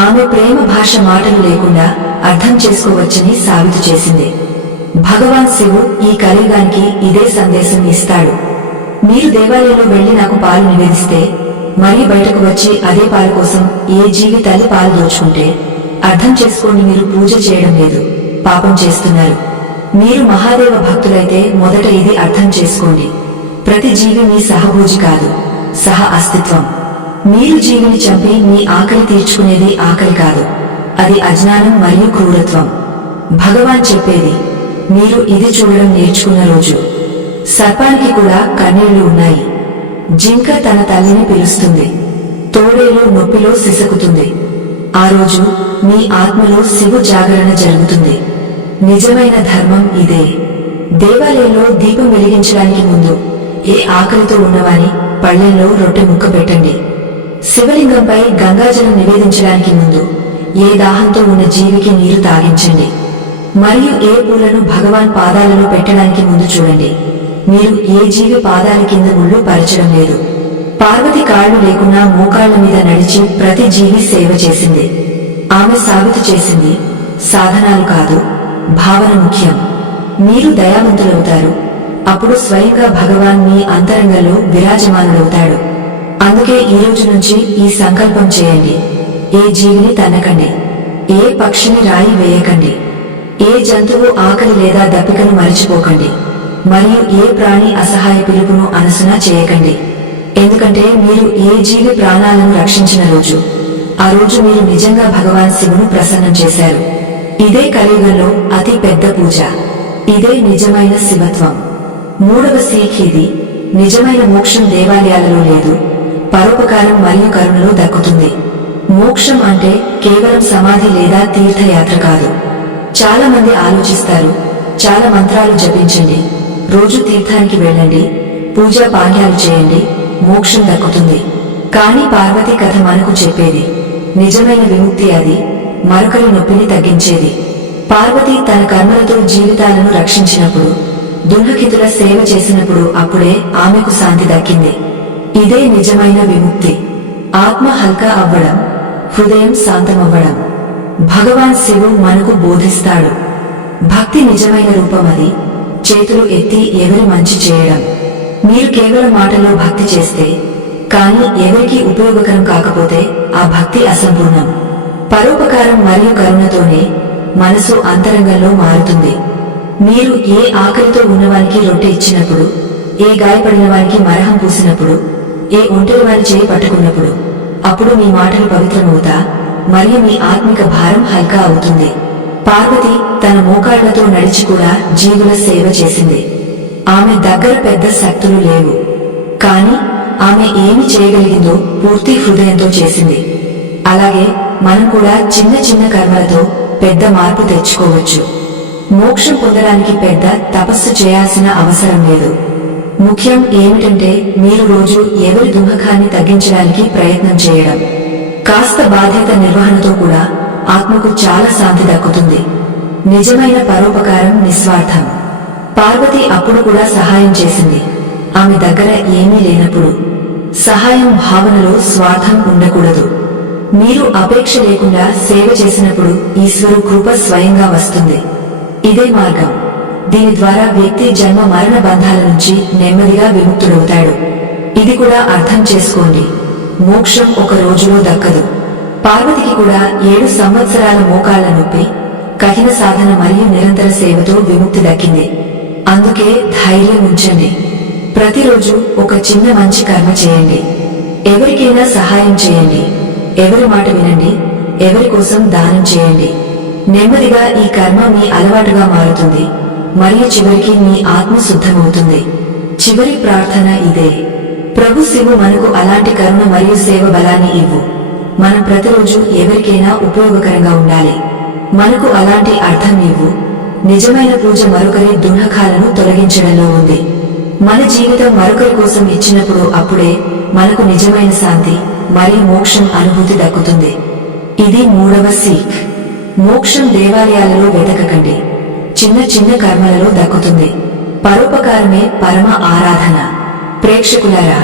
ఆమె ప్రేమ భాష మాటలు లేకుండా అర్థం చేసుకోవచ్చని సాబితు చేసింది. భగవాన్ శివు ఈ కలియుగానికి ఇదే సందేశం ఇస్తాడు. మీరు దేవాలయంలో వెళ్లి నాకు పాలు నివేదిస్తే మరీ బయటకు వచ్చి అదే పాలు కోసం ఏ జీవి తల్లి పాలు దోచుకుంటే అర్థం చేసుకోండి, మీరు పూజ చేయడం లేదు, పాపం చేస్తున్నారు. మీరు మహాదేవ భక్తులైతే మొదట ఇది అర్థం చేసుకోండి, ప్రతి జీవి మీ సహభోజి కాదు, సహ అస్తిత్వం. మీరు జీవిని చంపి మీ ఆకలి తీర్చుకునేది ఆకలి కాదు, అది అజ్ఞానం మరియు క్రూరత్వం. భగవాన్ చెప్పేది, మీరు ఇది చూడడం నేర్చుకున్న రోజు. సర్పానికి కూడా కన్నీళ్లు ఉన్నాయి. జింక తన తల్లిని పిలుస్తుంది, తోడేలు నొప్పిలో సిసకుతుంది. ఆ రోజు మీ ఆత్మలో శివు జాగరణ జరుగుతుంది. నిజమైన ధర్మం ఇదే. దేవాలయంలో దీపం వెలిగించడానికి ముందు ఏ ఆకలితో ఉన్నవాని పళ్ళెంలో రొట్టె ముక్క పెట్టండి. శివలింగంపై గంగాజలం నివేదించడానికి ముందు ఏ దాహంతో ఉన్న జీవికి నీరు తాగించండి. మరియు ఏ పూలను భగవాన్ పాదాలలో పెట్టడానికి ముందు చూడండి, మీరు ఏ జీవి పాదాల కింద ముళ్ళు పరచడం లేదు. పార్వతి కాళ్లు లేకున్నా మోకాళ్ల మీద నడిచి ప్రతి జీవి సేవ చేసింది. ఆమె సాబితు చేసింది, సాధనాలు కాదు, భావన ముఖ్యం. మీరు దయావంతులవుతారు, అప్పుడు స్వయంగా భగవాన్ మీ అంతరంగంలో విరాజమానుడవుతాడు. అందుకే ఈ రోజు నుంచి ఈ సంకల్పం చేయండి, ఏ జీవిని తన్నకండి, ఏ పక్షిని రాయి వేయకండి, ఏ జంతువు ఆకలి లేదా దప్పికను మరిచిపోకండి, మరియు ఏ ప్రాణి అసహాయ పిలుపును అనసన చేయకండి. ఎందుకంటే మీరు ఏ జీవి ప్రాణాలను రక్షించిన రోజు, ఆ రోజు మీరు నిజంగా భగవాన్ శివును ప్రసన్నం చేశారు. ఇదే కలియుగంలో అతి పెద్ద పూజ, ఇదే నిజమైన శివత్వం. మూడవ సీక్ ఇది, నిజమైన మోక్షం దేవాలయాలలో లేదు, పరోపకారం మరియు కరుణలో దక్కుతుంది. మోక్షం అంటే కేవలం సమాధి లేదా తీర్థయాత్ర కాదు. చాలా మంది ఆలోచిస్తారు, చాలా మంత్రాలు జపించండి, రోజు తీర్థానికి వెళ్ళండి, పూజా పాఠ్యాలు చేయండి, మోక్షం దక్కుతుంది. కానీ పార్వతీ కథ మనకు చెప్పేది, నిజమైన విముక్తి అది, మరొకరి నొప్పిని తగ్గించేది. పార్వతి తన కర్మలతో జీవితాలను రక్షించినప్పుడు, దుర్హకితుల సేవ చేసినప్పుడు అప్పుడే ఆమెకు శాంతి దక్కింది. ఇదే నిజమైన విముక్తి. ఆత్మ హల్కా అవ్వడం, హృదయం శాంతమవ్వడం. భగవాన్ శివు మనకు బోధిస్తాడు, భక్తి నిజమైన రూపమది, చేతులు ఎత్తి ఎవరి మంచి చేయడం. మీరు కేవలం మాటల్లో భక్తి చేస్తే కానీ ఎవరికీ ఉపయోగకరం కాకపోతే ఆ భక్తి అసంపూర్ణం. పరోపకారం మరియు కరుణతోనే మనసు అంతరంగంలో మారుతుంది. మీరు ఏ ఆకలితో ఉన్నవానికి రొట్టె ఇచ్చినప్పుడు, ఏ గాయపడిన వారికి మరహం పూసినప్పుడు, ఏ ఒంటరి వారి చేయి పట్టుకున్నప్పుడు, అప్పుడు మీ మాటలు పవిత్రమవుతా మరియు మీ ఆత్మిక భారం హల్కా అవుతుంది. పార్వతి తన మోకాళ్లతో నడిచి కూడా జీవుల సేవ చేసింది. ఆమె దగ్గర పెద్ద శక్తులు లేవు, కాని ఆమె ఏమి చేయగలిగిందో పూర్తి హృదయంతో చేసింది. అలాగే మనం కూడా చిన్న చిన్న కర్మలతో పెద్ద మార్పు తెచ్చుకోవచ్చు. మోక్షం పొందడానికి పెద్ద తపస్సు చేయాల్సిన అవసరం లేదు. ముఖ్యం ఏమిటంటే మీరు రోజు ఎవరి దుఃఖాన్ని తగ్గించడానికి ప్రయత్నం చేయడం. కాస్త బాధ్యత నిర్వహణతో కూడా ఆత్మకు చాలా శాంతి దక్కుతుంది. నిజమైన పరోపకారం నిస్వార్థం. పార్వతి అప్పుడు కూడా సహాయం చేసింది, ఆమె దగ్గర ఏమీ లేనప్పుడు. సహాయం భావనలో స్వార్థం ఉండకూడదు. మీరు అపేక్ష లేకుండా సేవ చేసినప్పుడు ఈశ్వరు కృప స్వయంగా వస్తుంది. ఇదే మార్గం. దీని ద్వారా వ్యక్తి జన్మ మరణ బంధాల నుంచి నెమ్మదిగా విముక్తుడవుతాడు. ఇది కూడా అర్థం చేసుకోండి, మోక్షం ఒక రోజులో దక్కదు. పార్వతికి కూడా 7 సంవత్సరాల మోకాళ్ల నొప్పి, కఠిన సాధన మరియు నిరంతర సేవతో విముక్తి దక్కింది. అందుకే ధైర్యం ఉంచండి. ప్రతిరోజు ఒక చిన్న మంచి కర్మ చేయండి. ఎవరికైనా సహాయం చేయండి. ఎవరి మాట వినండి. ఎవరి కోసం దానం చేయండి. నెమ్మదిగా ఈ కర్మ మీ అలవాటుగా మారుతుంది మరియు చివరికి మీ ఆత్మ శుద్ధమవుతుంది. చివరి ప్రార్థన ఇదే: ప్రభు శివు మనకు అలాంటి కరుణ మరియు సేవ బలాన్ని ఇవ్వు. మనం ప్రతిరోజు ఎవరికైనా ఉపయోగకరంగా ఉండాలి. మనకు అలాంటి అర్థం ఇవ్వు. నిజమైన పూజ మరొకరి దుఃఖాలను తొలగించడంలో ఉంది. మన జీవితం మరొకరి కోసం ఇచ్చినప్పుడు అప్పుడే మనకు నిజమైన శాంతి మరియు మోక్షం అనుభూతి దక్కుతుంది. ఇది 3వ సీక్. మోక్షం దేవాలయాలలో వెతకకండి, చిన్న చిన్న కర్మలలో దక్కుతుంది. పరోపకారమే పరమ ఆరాధన. ప్రేక్షకులారా,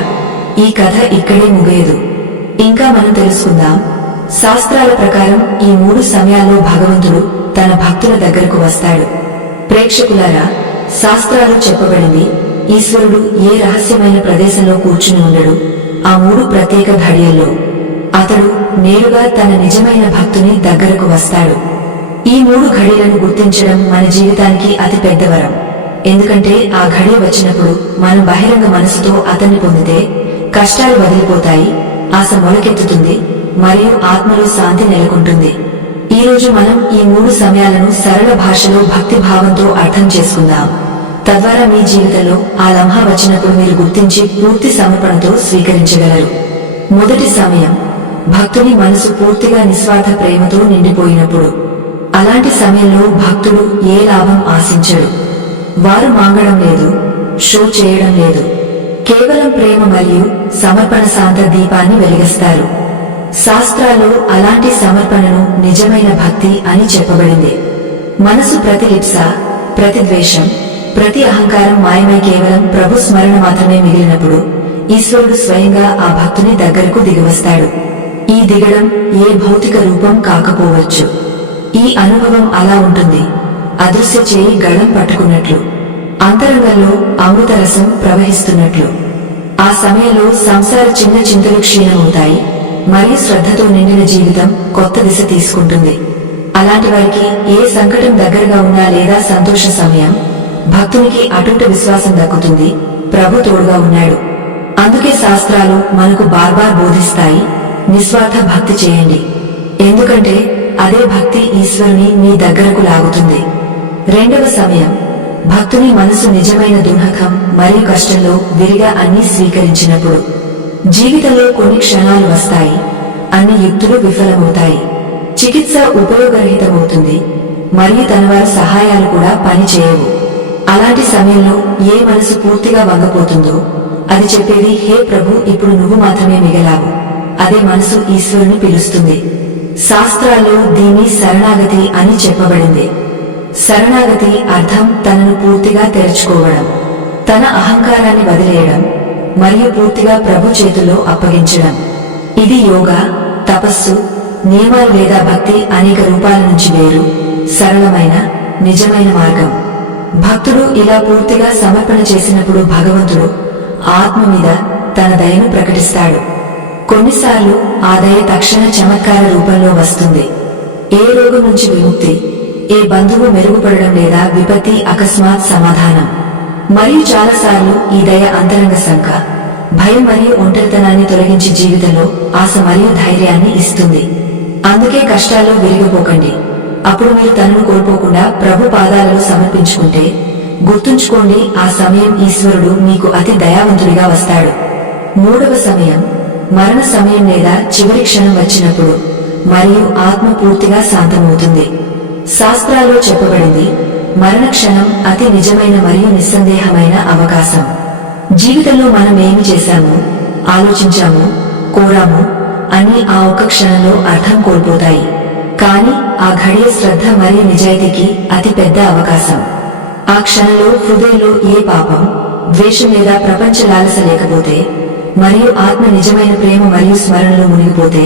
ఈ కథ ఇక్కడే ముగియదు. ఇంకా మనం తెలుసుకుందాం. శాస్త్రాల ప్రకారం ఈ 3 సమయాల్లో భగవంతుడు తన భక్తుల దగ్గరకు వస్తాడు. ప్రేక్షకులారా, శాస్త్రాలు చెప్పబడింది, ఈశ్వరుడు ఏ రహస్యమైన ప్రదేశంలో కూర్చుని ఉండడు. ఆ 3 ప్రత్యేక ఘడియల్లో అతడు నేరుగా తన నిజమైన భక్తుని దగ్గరకు వస్తాడు. ఈ 3 ఘడియలను గుర్తించడం మన జీవితానికి అతి పెద్ద వరం. ఎందుకంటే ఆ ఘడియ వచ్చినప్పుడు మనం బహిరంగ మనసుతో అతన్ని పొందితే కష్టాలు వదిలిపోతాయి, ఆశ మొలకెత్తుతుంది మరియు ఆత్మలో శాంతి నెలకొంటుంది. ఈ రోజు మనం ఈ 3 సమయాలను సరళ భాషలో భక్తి భావంతో అర్థం చేసుకుందాం. తద్వారా మీ జీవితంలో ఆ లంహా వచ్చినప్పుడు మీరు గుర్తించి పూర్తి సమర్పణతో స్వీకరించగలరు. మొదటి సమయం, భక్తుని మనసు పూర్తిగా నిస్వార్థ ప్రేమతో నిండిపోయినప్పుడు. అలాంటి సమయంలో భక్తుడు ఏ లాభం ఆశించడు. వారు మాంగడం లేదు, షో చేయడం లేదు. కేవలం ప్రేమ మరియు సమర్పణ శాంత దీపాన్ని వెలిగిస్తారు. శాస్త్రాల్లో అలాంటి సమర్పణను నిజమైన భక్తి అని చెప్పబడింది. మనసు ప్రతి లిప్స, ప్రతి ద్వేషం, ప్రతి అహంకారం మాయమై కేవలం ప్రభు స్మరణ మాత్రమే మిగిలినప్పుడు ఈశ్వరుడు స్వయంగా ఆ భక్తుని దగ్గరకు దిగివస్తాడు. ఈ దిగడం ఏ భౌతిక రూపం కాకపోవచ్చు. ఈ అనుభవం అలా ఉంటుంది, అదృశ్య చేయి గళం పట్టుకున్నట్లు, అంతరంగంలో అమృతరసం ప్రవహిస్తున్నట్లు. ఆ సమయంలో సంసార చిన్న చింతలు క్షీణమవుతాయి మరియు శ్రద్ధతో నిండిన జీవితం కొత్త దిశ తీసుకుంటుంది. అలాంటి వారికి ఏ సంకటం దగ్గరగా ఉన్నా లేదా సంతోష సమయం, భక్తునికి అటుంట విశ్వాసం దక్కుతుంది, ప్రభు తోడుగా ఉన్నాడు. అందుకే శాస్త్రాలు మనకు బార్బార్ బోధిస్తాయి, నిస్వార్థ భక్తి చేయండి. ఎందుకంటే అదే భక్తి ఈశ్వరుని మీ దగ్గరకు లాగుతుంది. రెండవ సమయం, భక్తుని మనసు నిజమైన దుఃఖం మరియు కష్టంలో విరిగా అన్ని స్వీకరించినప్పుడు. జీవితంలో కొన్ని క్షణాలు వస్తాయి, అన్ని యుక్తులు విఫలమవుతాయి, చికిత్స ఉపయోగరహితమవుతుంది మరియు తనవారి సహాయాలు కూడా పనిచేయవు. అలాంటి సమయంలో ఏ మనసు పూర్తిగా వంగపోతుందో అది చెప్పేది, హే ప్రభు, ఇప్పుడు నువ్వు మాత్రమే మిగలావు. అదే మనసు ఈశ్వరుని పిలుస్తుంది. శాస్త్రాల్లో దీన్ని శరణాగతి అని చెప్పబడింది. శరణాగతి అర్థం తనను పూర్తిగా తెరుచుకోవడం, తన అహంకారాన్ని వదిలేయడం మరియు పూర్తిగా ప్రభు చేతుల్లో అప్పగించడం. ఇది యోగా, తపస్సు, నియమాలు లేదా భక్తి అనేక రూపాల నుంచి వేరు, సరళమైన, నిజమైన మార్గం. భక్తుడు ఇలా పూర్తిగా సమర్పణ చేసినప్పుడు భగవంతుడు ఆత్మ మీద తన దయను ప్రకటిస్తాడు. కొన్నిసార్లు ఆ దయ తక్షణ చమత్కార రూపంలో వస్తుంది. ఏ రోగం నుంచి విముక్తి, ఏ బంధువు మెరుగుపడడం లేదా విపత్తి అకస్మాత్ సమాధానం. మరియు చాలాసార్లు ఈ దయ అంతరంగ శంక, భయం మరియు ఒంటరితనాన్ని తొలగించి జీవితంలో ఆశ మరియు ధైర్యాన్ని ఇస్తుంది. అందుకే కష్టాల్లో విరిగిపోకండి. అప్పుడు మీరు తనను కోల్పోకుండా ప్రభు పాదాలలో సమర్పించుకుంటే గుర్తుంచుకోండి, ఆ సమయం ఈశ్వరుడు మీకు అతి దయావంతుడిగా వస్తాడు. మూడవ సమయం, మరణ సమయం లేదా చివరి క్షణం వచ్చినప్పుడు మరియు ఆత్మ పూర్తిగా శాంతమవుతుంది. శాస్త్రాల్లో చెప్పబడింది, మరణ క్షణం అతి నిజమైన మరియు నిస్సందేహమైన అవకాశం. జీవితంలో మనం ఏమి చేశాము, ఆలోచించాము, కోరాము అన్ని ఆ ఒక్క క్షణంలో అర్థం కోల్పోతాయి. కానీ ఆ ఘడియ శ్రద్ధ మరియు నిజాయితీకి అతి పెద్ద అవకాశం. ఆ క్షణంలో హృదయంలో ఏ పాపం, ద్వేషం లేదా ప్రపంచ లాలస లేకపోతే మరియు ఆత్మ నిజమైన ప్రేమ మరియు స్మరణలో మునిగిపోతే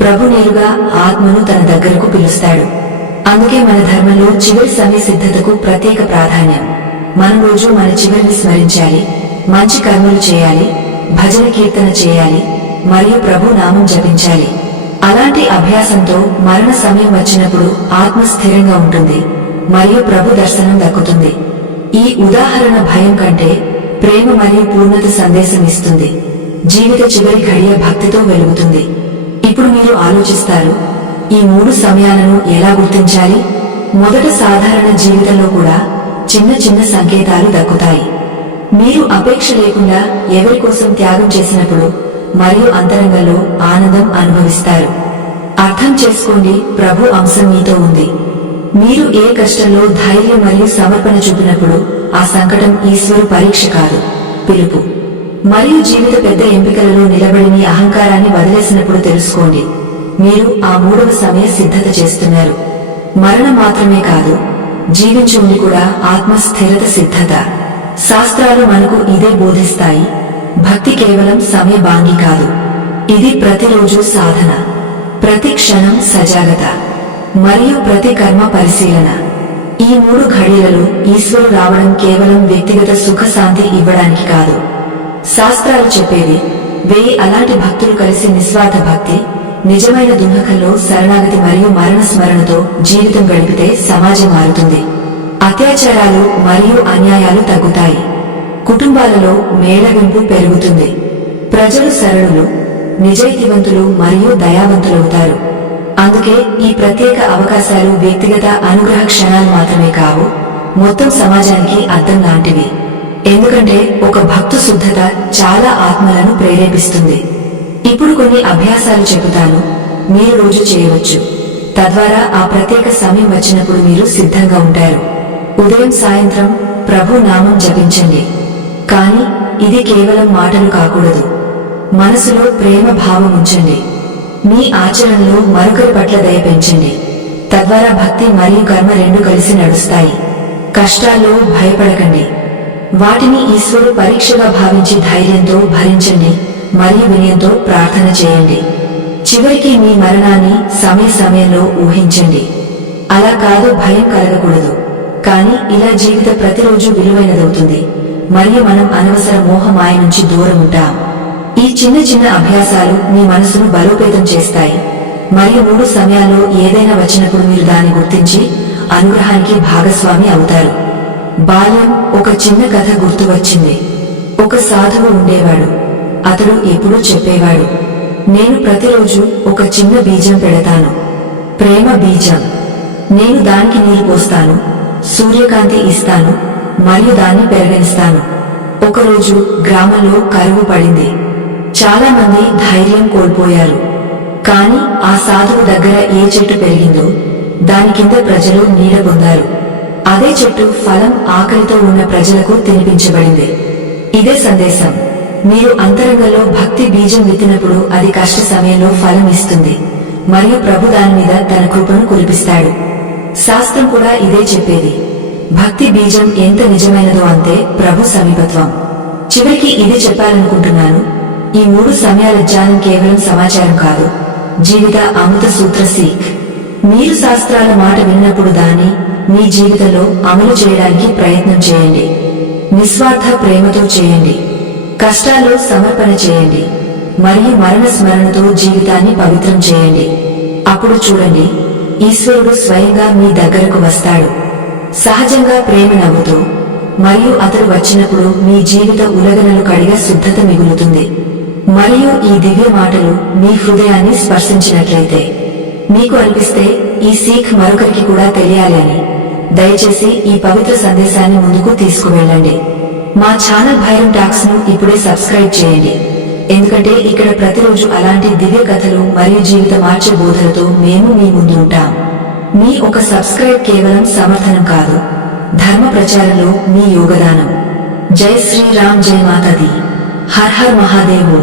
ప్రభు నేరుగా ఆత్మను తన దగ్గరకు పిలుస్తాడు. అందుకే మన ధర్మంలో చివరి సమయ సిద్ధతకు ప్రత్యేక ప్రాధాన్యం. మనం రోజు మన చివరిని స్మరించాలి, మంచి కర్మలు చేయాలి భజన కీర్తన చేయాలి మరియు ప్రభు నామం జపించాలి. అలాంటి అభ్యాసంతో మరణ సమయం వచ్చినప్పుడు ఆత్మ స్థిరంగా ఉంటుంది మరియు ప్రభు దర్శనం దక్కుతుంది. ఈ ఉదాహరణ భయం కంటే ప్రేమ మరియు పూర్ణత సందేశం ఇస్తుంది. జీవిత చివరి ఘడియ భక్తితో వెలుగుతుంది. ఇప్పుడు మీరు ఆలోచిస్తారు, ఈ 3 సమయాలను ఎలా గుర్తించాలి? మొదట సాధారణ జీవితంలో కూడా చిన్న చిన్న సంకేతాలు దక్కుతాయి. మీరు అపేక్ష లేకుండా ఎవరి కోసం త్యాగం చేసినప్పుడు మరియు అంతరంగంలో ఆనందం అనుభవిస్తారు. అర్థం చేసుకోండి, ప్రభు అంశం మీతో ఉంది. మీరు ఏ కష్టంలో ధైర్యం మరియు సమర్పణ చూపినప్పుడు ఆ సంకటం ఈశ్వరు పరీక్ష కాదు, పిలుపు. మరియు జీవిత పెద్ద ఎంపికలలో నిలబడి మీ అహంకారాన్ని వదిలేసినప్పుడు తెలుసుకోండి, మీరు ఆ 3వ సమయ సిద్ధత చేస్తున్నారు. మరణం మాత్రమే కాదు, జీవించి ఉండి కూడా ఆత్మ స్థిరత సిద్ధత. శాస్త్రాలు మనకు ఇదే బోధిస్తాయి. భక్తి కేవలం సమయ బాంగి కాదు, ఇది ప్రతిరోజు సాధన, ప్రతి క్షణం సజాగత మరియు ప్రతి కర్మ పరిశీలన. ఈ 3 ఘడియలలో ఈశ్వరు రావడం కేవలం వ్యక్తిగత సుఖశాంతి ఇవ్వడానికి కాదు. శాస్త్రాలు చెప్పేది 1000 అలాంటి భక్తులు కలిసి నిస్వార్థ భక్తి, నిజమైన దుఃఖంలో శరణాగతి మరియు మరణ స్మరణతో జీవితం గడిపితే సమాజం మారుతుంది. అత్యాచారాలు మరియు అన్యాయాలు తగ్గుతాయి. కుటుంబాలలో మేళవింపు పెరుగుతుంది. ప్రజలు సరళులు, నిజాయితీవంతులు మరియు దయావంతులవుతారు. అందుకే ఈ ప్రత్యేక అవకాశాలు వ్యక్తిగత అనుగ్రహ క్షణాలు మాత్రమే కావు, మొత్తం సమాజానికి అద్దం లాంటివి. ఎందుకంటే ఒక భక్తు శుద్ధత చాలా ఆత్మలను ప్రేరేపిస్తుంది. ఇప్పుడు కొన్ని అభ్యాసాలు చెబుతాను, మీరు రోజు చేయవచ్చు. తద్వారా ఆ ప్రత్యేక సమయం వచ్చినప్పుడు మీరు సిద్ధంగా ఉంటారు. ఉదయం సాయంత్రం ప్రభు నామం జపించండి. కానీ ఇది కేవలం మాటలు కాకూడదు. మనసులో ప్రేమ భావం ఉంచండి. మీ ఆచరణలో మరొకరి పట్ల దయ పెంచండి. తద్వారా భక్తి మరియు కర్మ రెండు కలిసి నడుస్తాయి. కష్టాల్లో భయపడకండి. వాటిని ఈశ్వరు పరీక్షగా భావించి ధైర్యంతో భరించండి మరియు వినయంతో ప్రార్థన చేయండి. చివరికి మీ మరణాన్ని సమయంలో ఊహించండి. అలా కాదు, భయం కలగకూడదు. కానీ ఇలా జీవిత ప్రతిరోజు విలువైనదవుతుంది మరియు మనం అనవసర మోహమాయ నుంచి దూరం ఉంటాం. ఈ చిన్న చిన్న అభ్యాసాలు మీ మనసును బలోపేతం చేస్తాయి మరియు 3 సమయాల్లో ఏదైనా వచ్చినప్పుడు మీరు దాన్ని గుర్తించి అనుగ్రహానికి భాగస్వామి అవుతారు. బాల్యం ఒక చిన్న కథ గుర్తు వచ్చింది. ఒక సాధువు ఉండేవాడు. అతడు ఎప్పుడూ చెప్పేవాడు, నేను ప్రతిరోజు ఒక చిన్న బీజం పెడతాను, ప్రేమ బీజం. నేను దానికి నీరు పోస్తాను, సూర్యకాంతి ఇస్తాను మరియు దాన్ని పెరగనిస్తాను. ఒకరోజు గ్రామంలో కరువు పడింది. చాలా మంది ధైర్యం కోల్పోయారు. కాని ఆ సాధువు దగ్గర ఏ చెట్టు పెరిగిందో దాని కింద ప్రజలు నీడ పొందారు. అదే చెట్టు ఫలం ఆకలితో ఉన్న ప్రజలకు తినిపించబడింది. ఇదే సందేశం. మీరు అంతరంగంలో భక్తి బీజం విత్తినప్పుడు అది కష్ట సమయంలో ఫలం ఇస్తుంది మరియు ప్రభు దాని మీద తన కృపను కురిపిస్తాడు. శాస్త్రం కూడా ఇదే చెప్పేది. భక్తి బీజం ఎంత నిజమైనదో అంతే ప్రభు సమీపత్వం. చివరికి ఇది చెప్పాలనుకుంటున్నాను, ఈ 3 సమయాల ధ్యానం కేవలం సమాచారం కాదు, జీవిత అమృత సూత్ర సీక్. మీరు శాస్త్రాల మాట విన్నప్పుడు దాన్ని మీ జీవితంలో అమలు చేయడానికి ప్రయత్నం చేయండి. నిస్వార్థ ప్రేమతో చేయండి. కష్టాల్లో సమర్పణ చేయండి మరియు మరణ స్మరణతో జీవితాన్ని పవిత్రం చేయండి. అప్పుడు చూడండి, ఈశ్వరుడు స్వయంగా మీ దగ్గరకు వస్తాడు, సహజంగా ప్రేమ నవ్వుతూ. మరియు అతడు వచ్చినప్పుడు మీ జీవిత ఉలగనలు కడిగా శుద్ధత మిగులుతుంది. మరియు ఈ దివ్య మాటలు మీ హృదయాన్ని స్పర్శించినట్లయితే, మీకు అనిపిస్తే ఈ సీక్ మరొకరికి కూడా తెలియాలి అని, దయచేసి ఈ పవిత్ర సందేశాన్ని ముందుకు తీసుకువెళ్ళండి. మా ఛానల్ భైరవ్ టాక్స్ ను ఇప్పుడే సబ్స్క్రైబ్ చేయండి, ఎందుకంటే ఇక్కడ ప్రతిరోజు అలాంటి దివ్య కథలు మరియు జీవిత మార్చే బోధలతో మేము మీ ముందు ఉంటాం. మీ ఒక సబ్స్క్రైబ్ కేవలం సమర్థనం కాదు, ధర్మ ప్రచారంలో మీ యోగదానం. జై శ్రీరామ్, జై మాతాది, హర్ హర్ మహాదేవ్.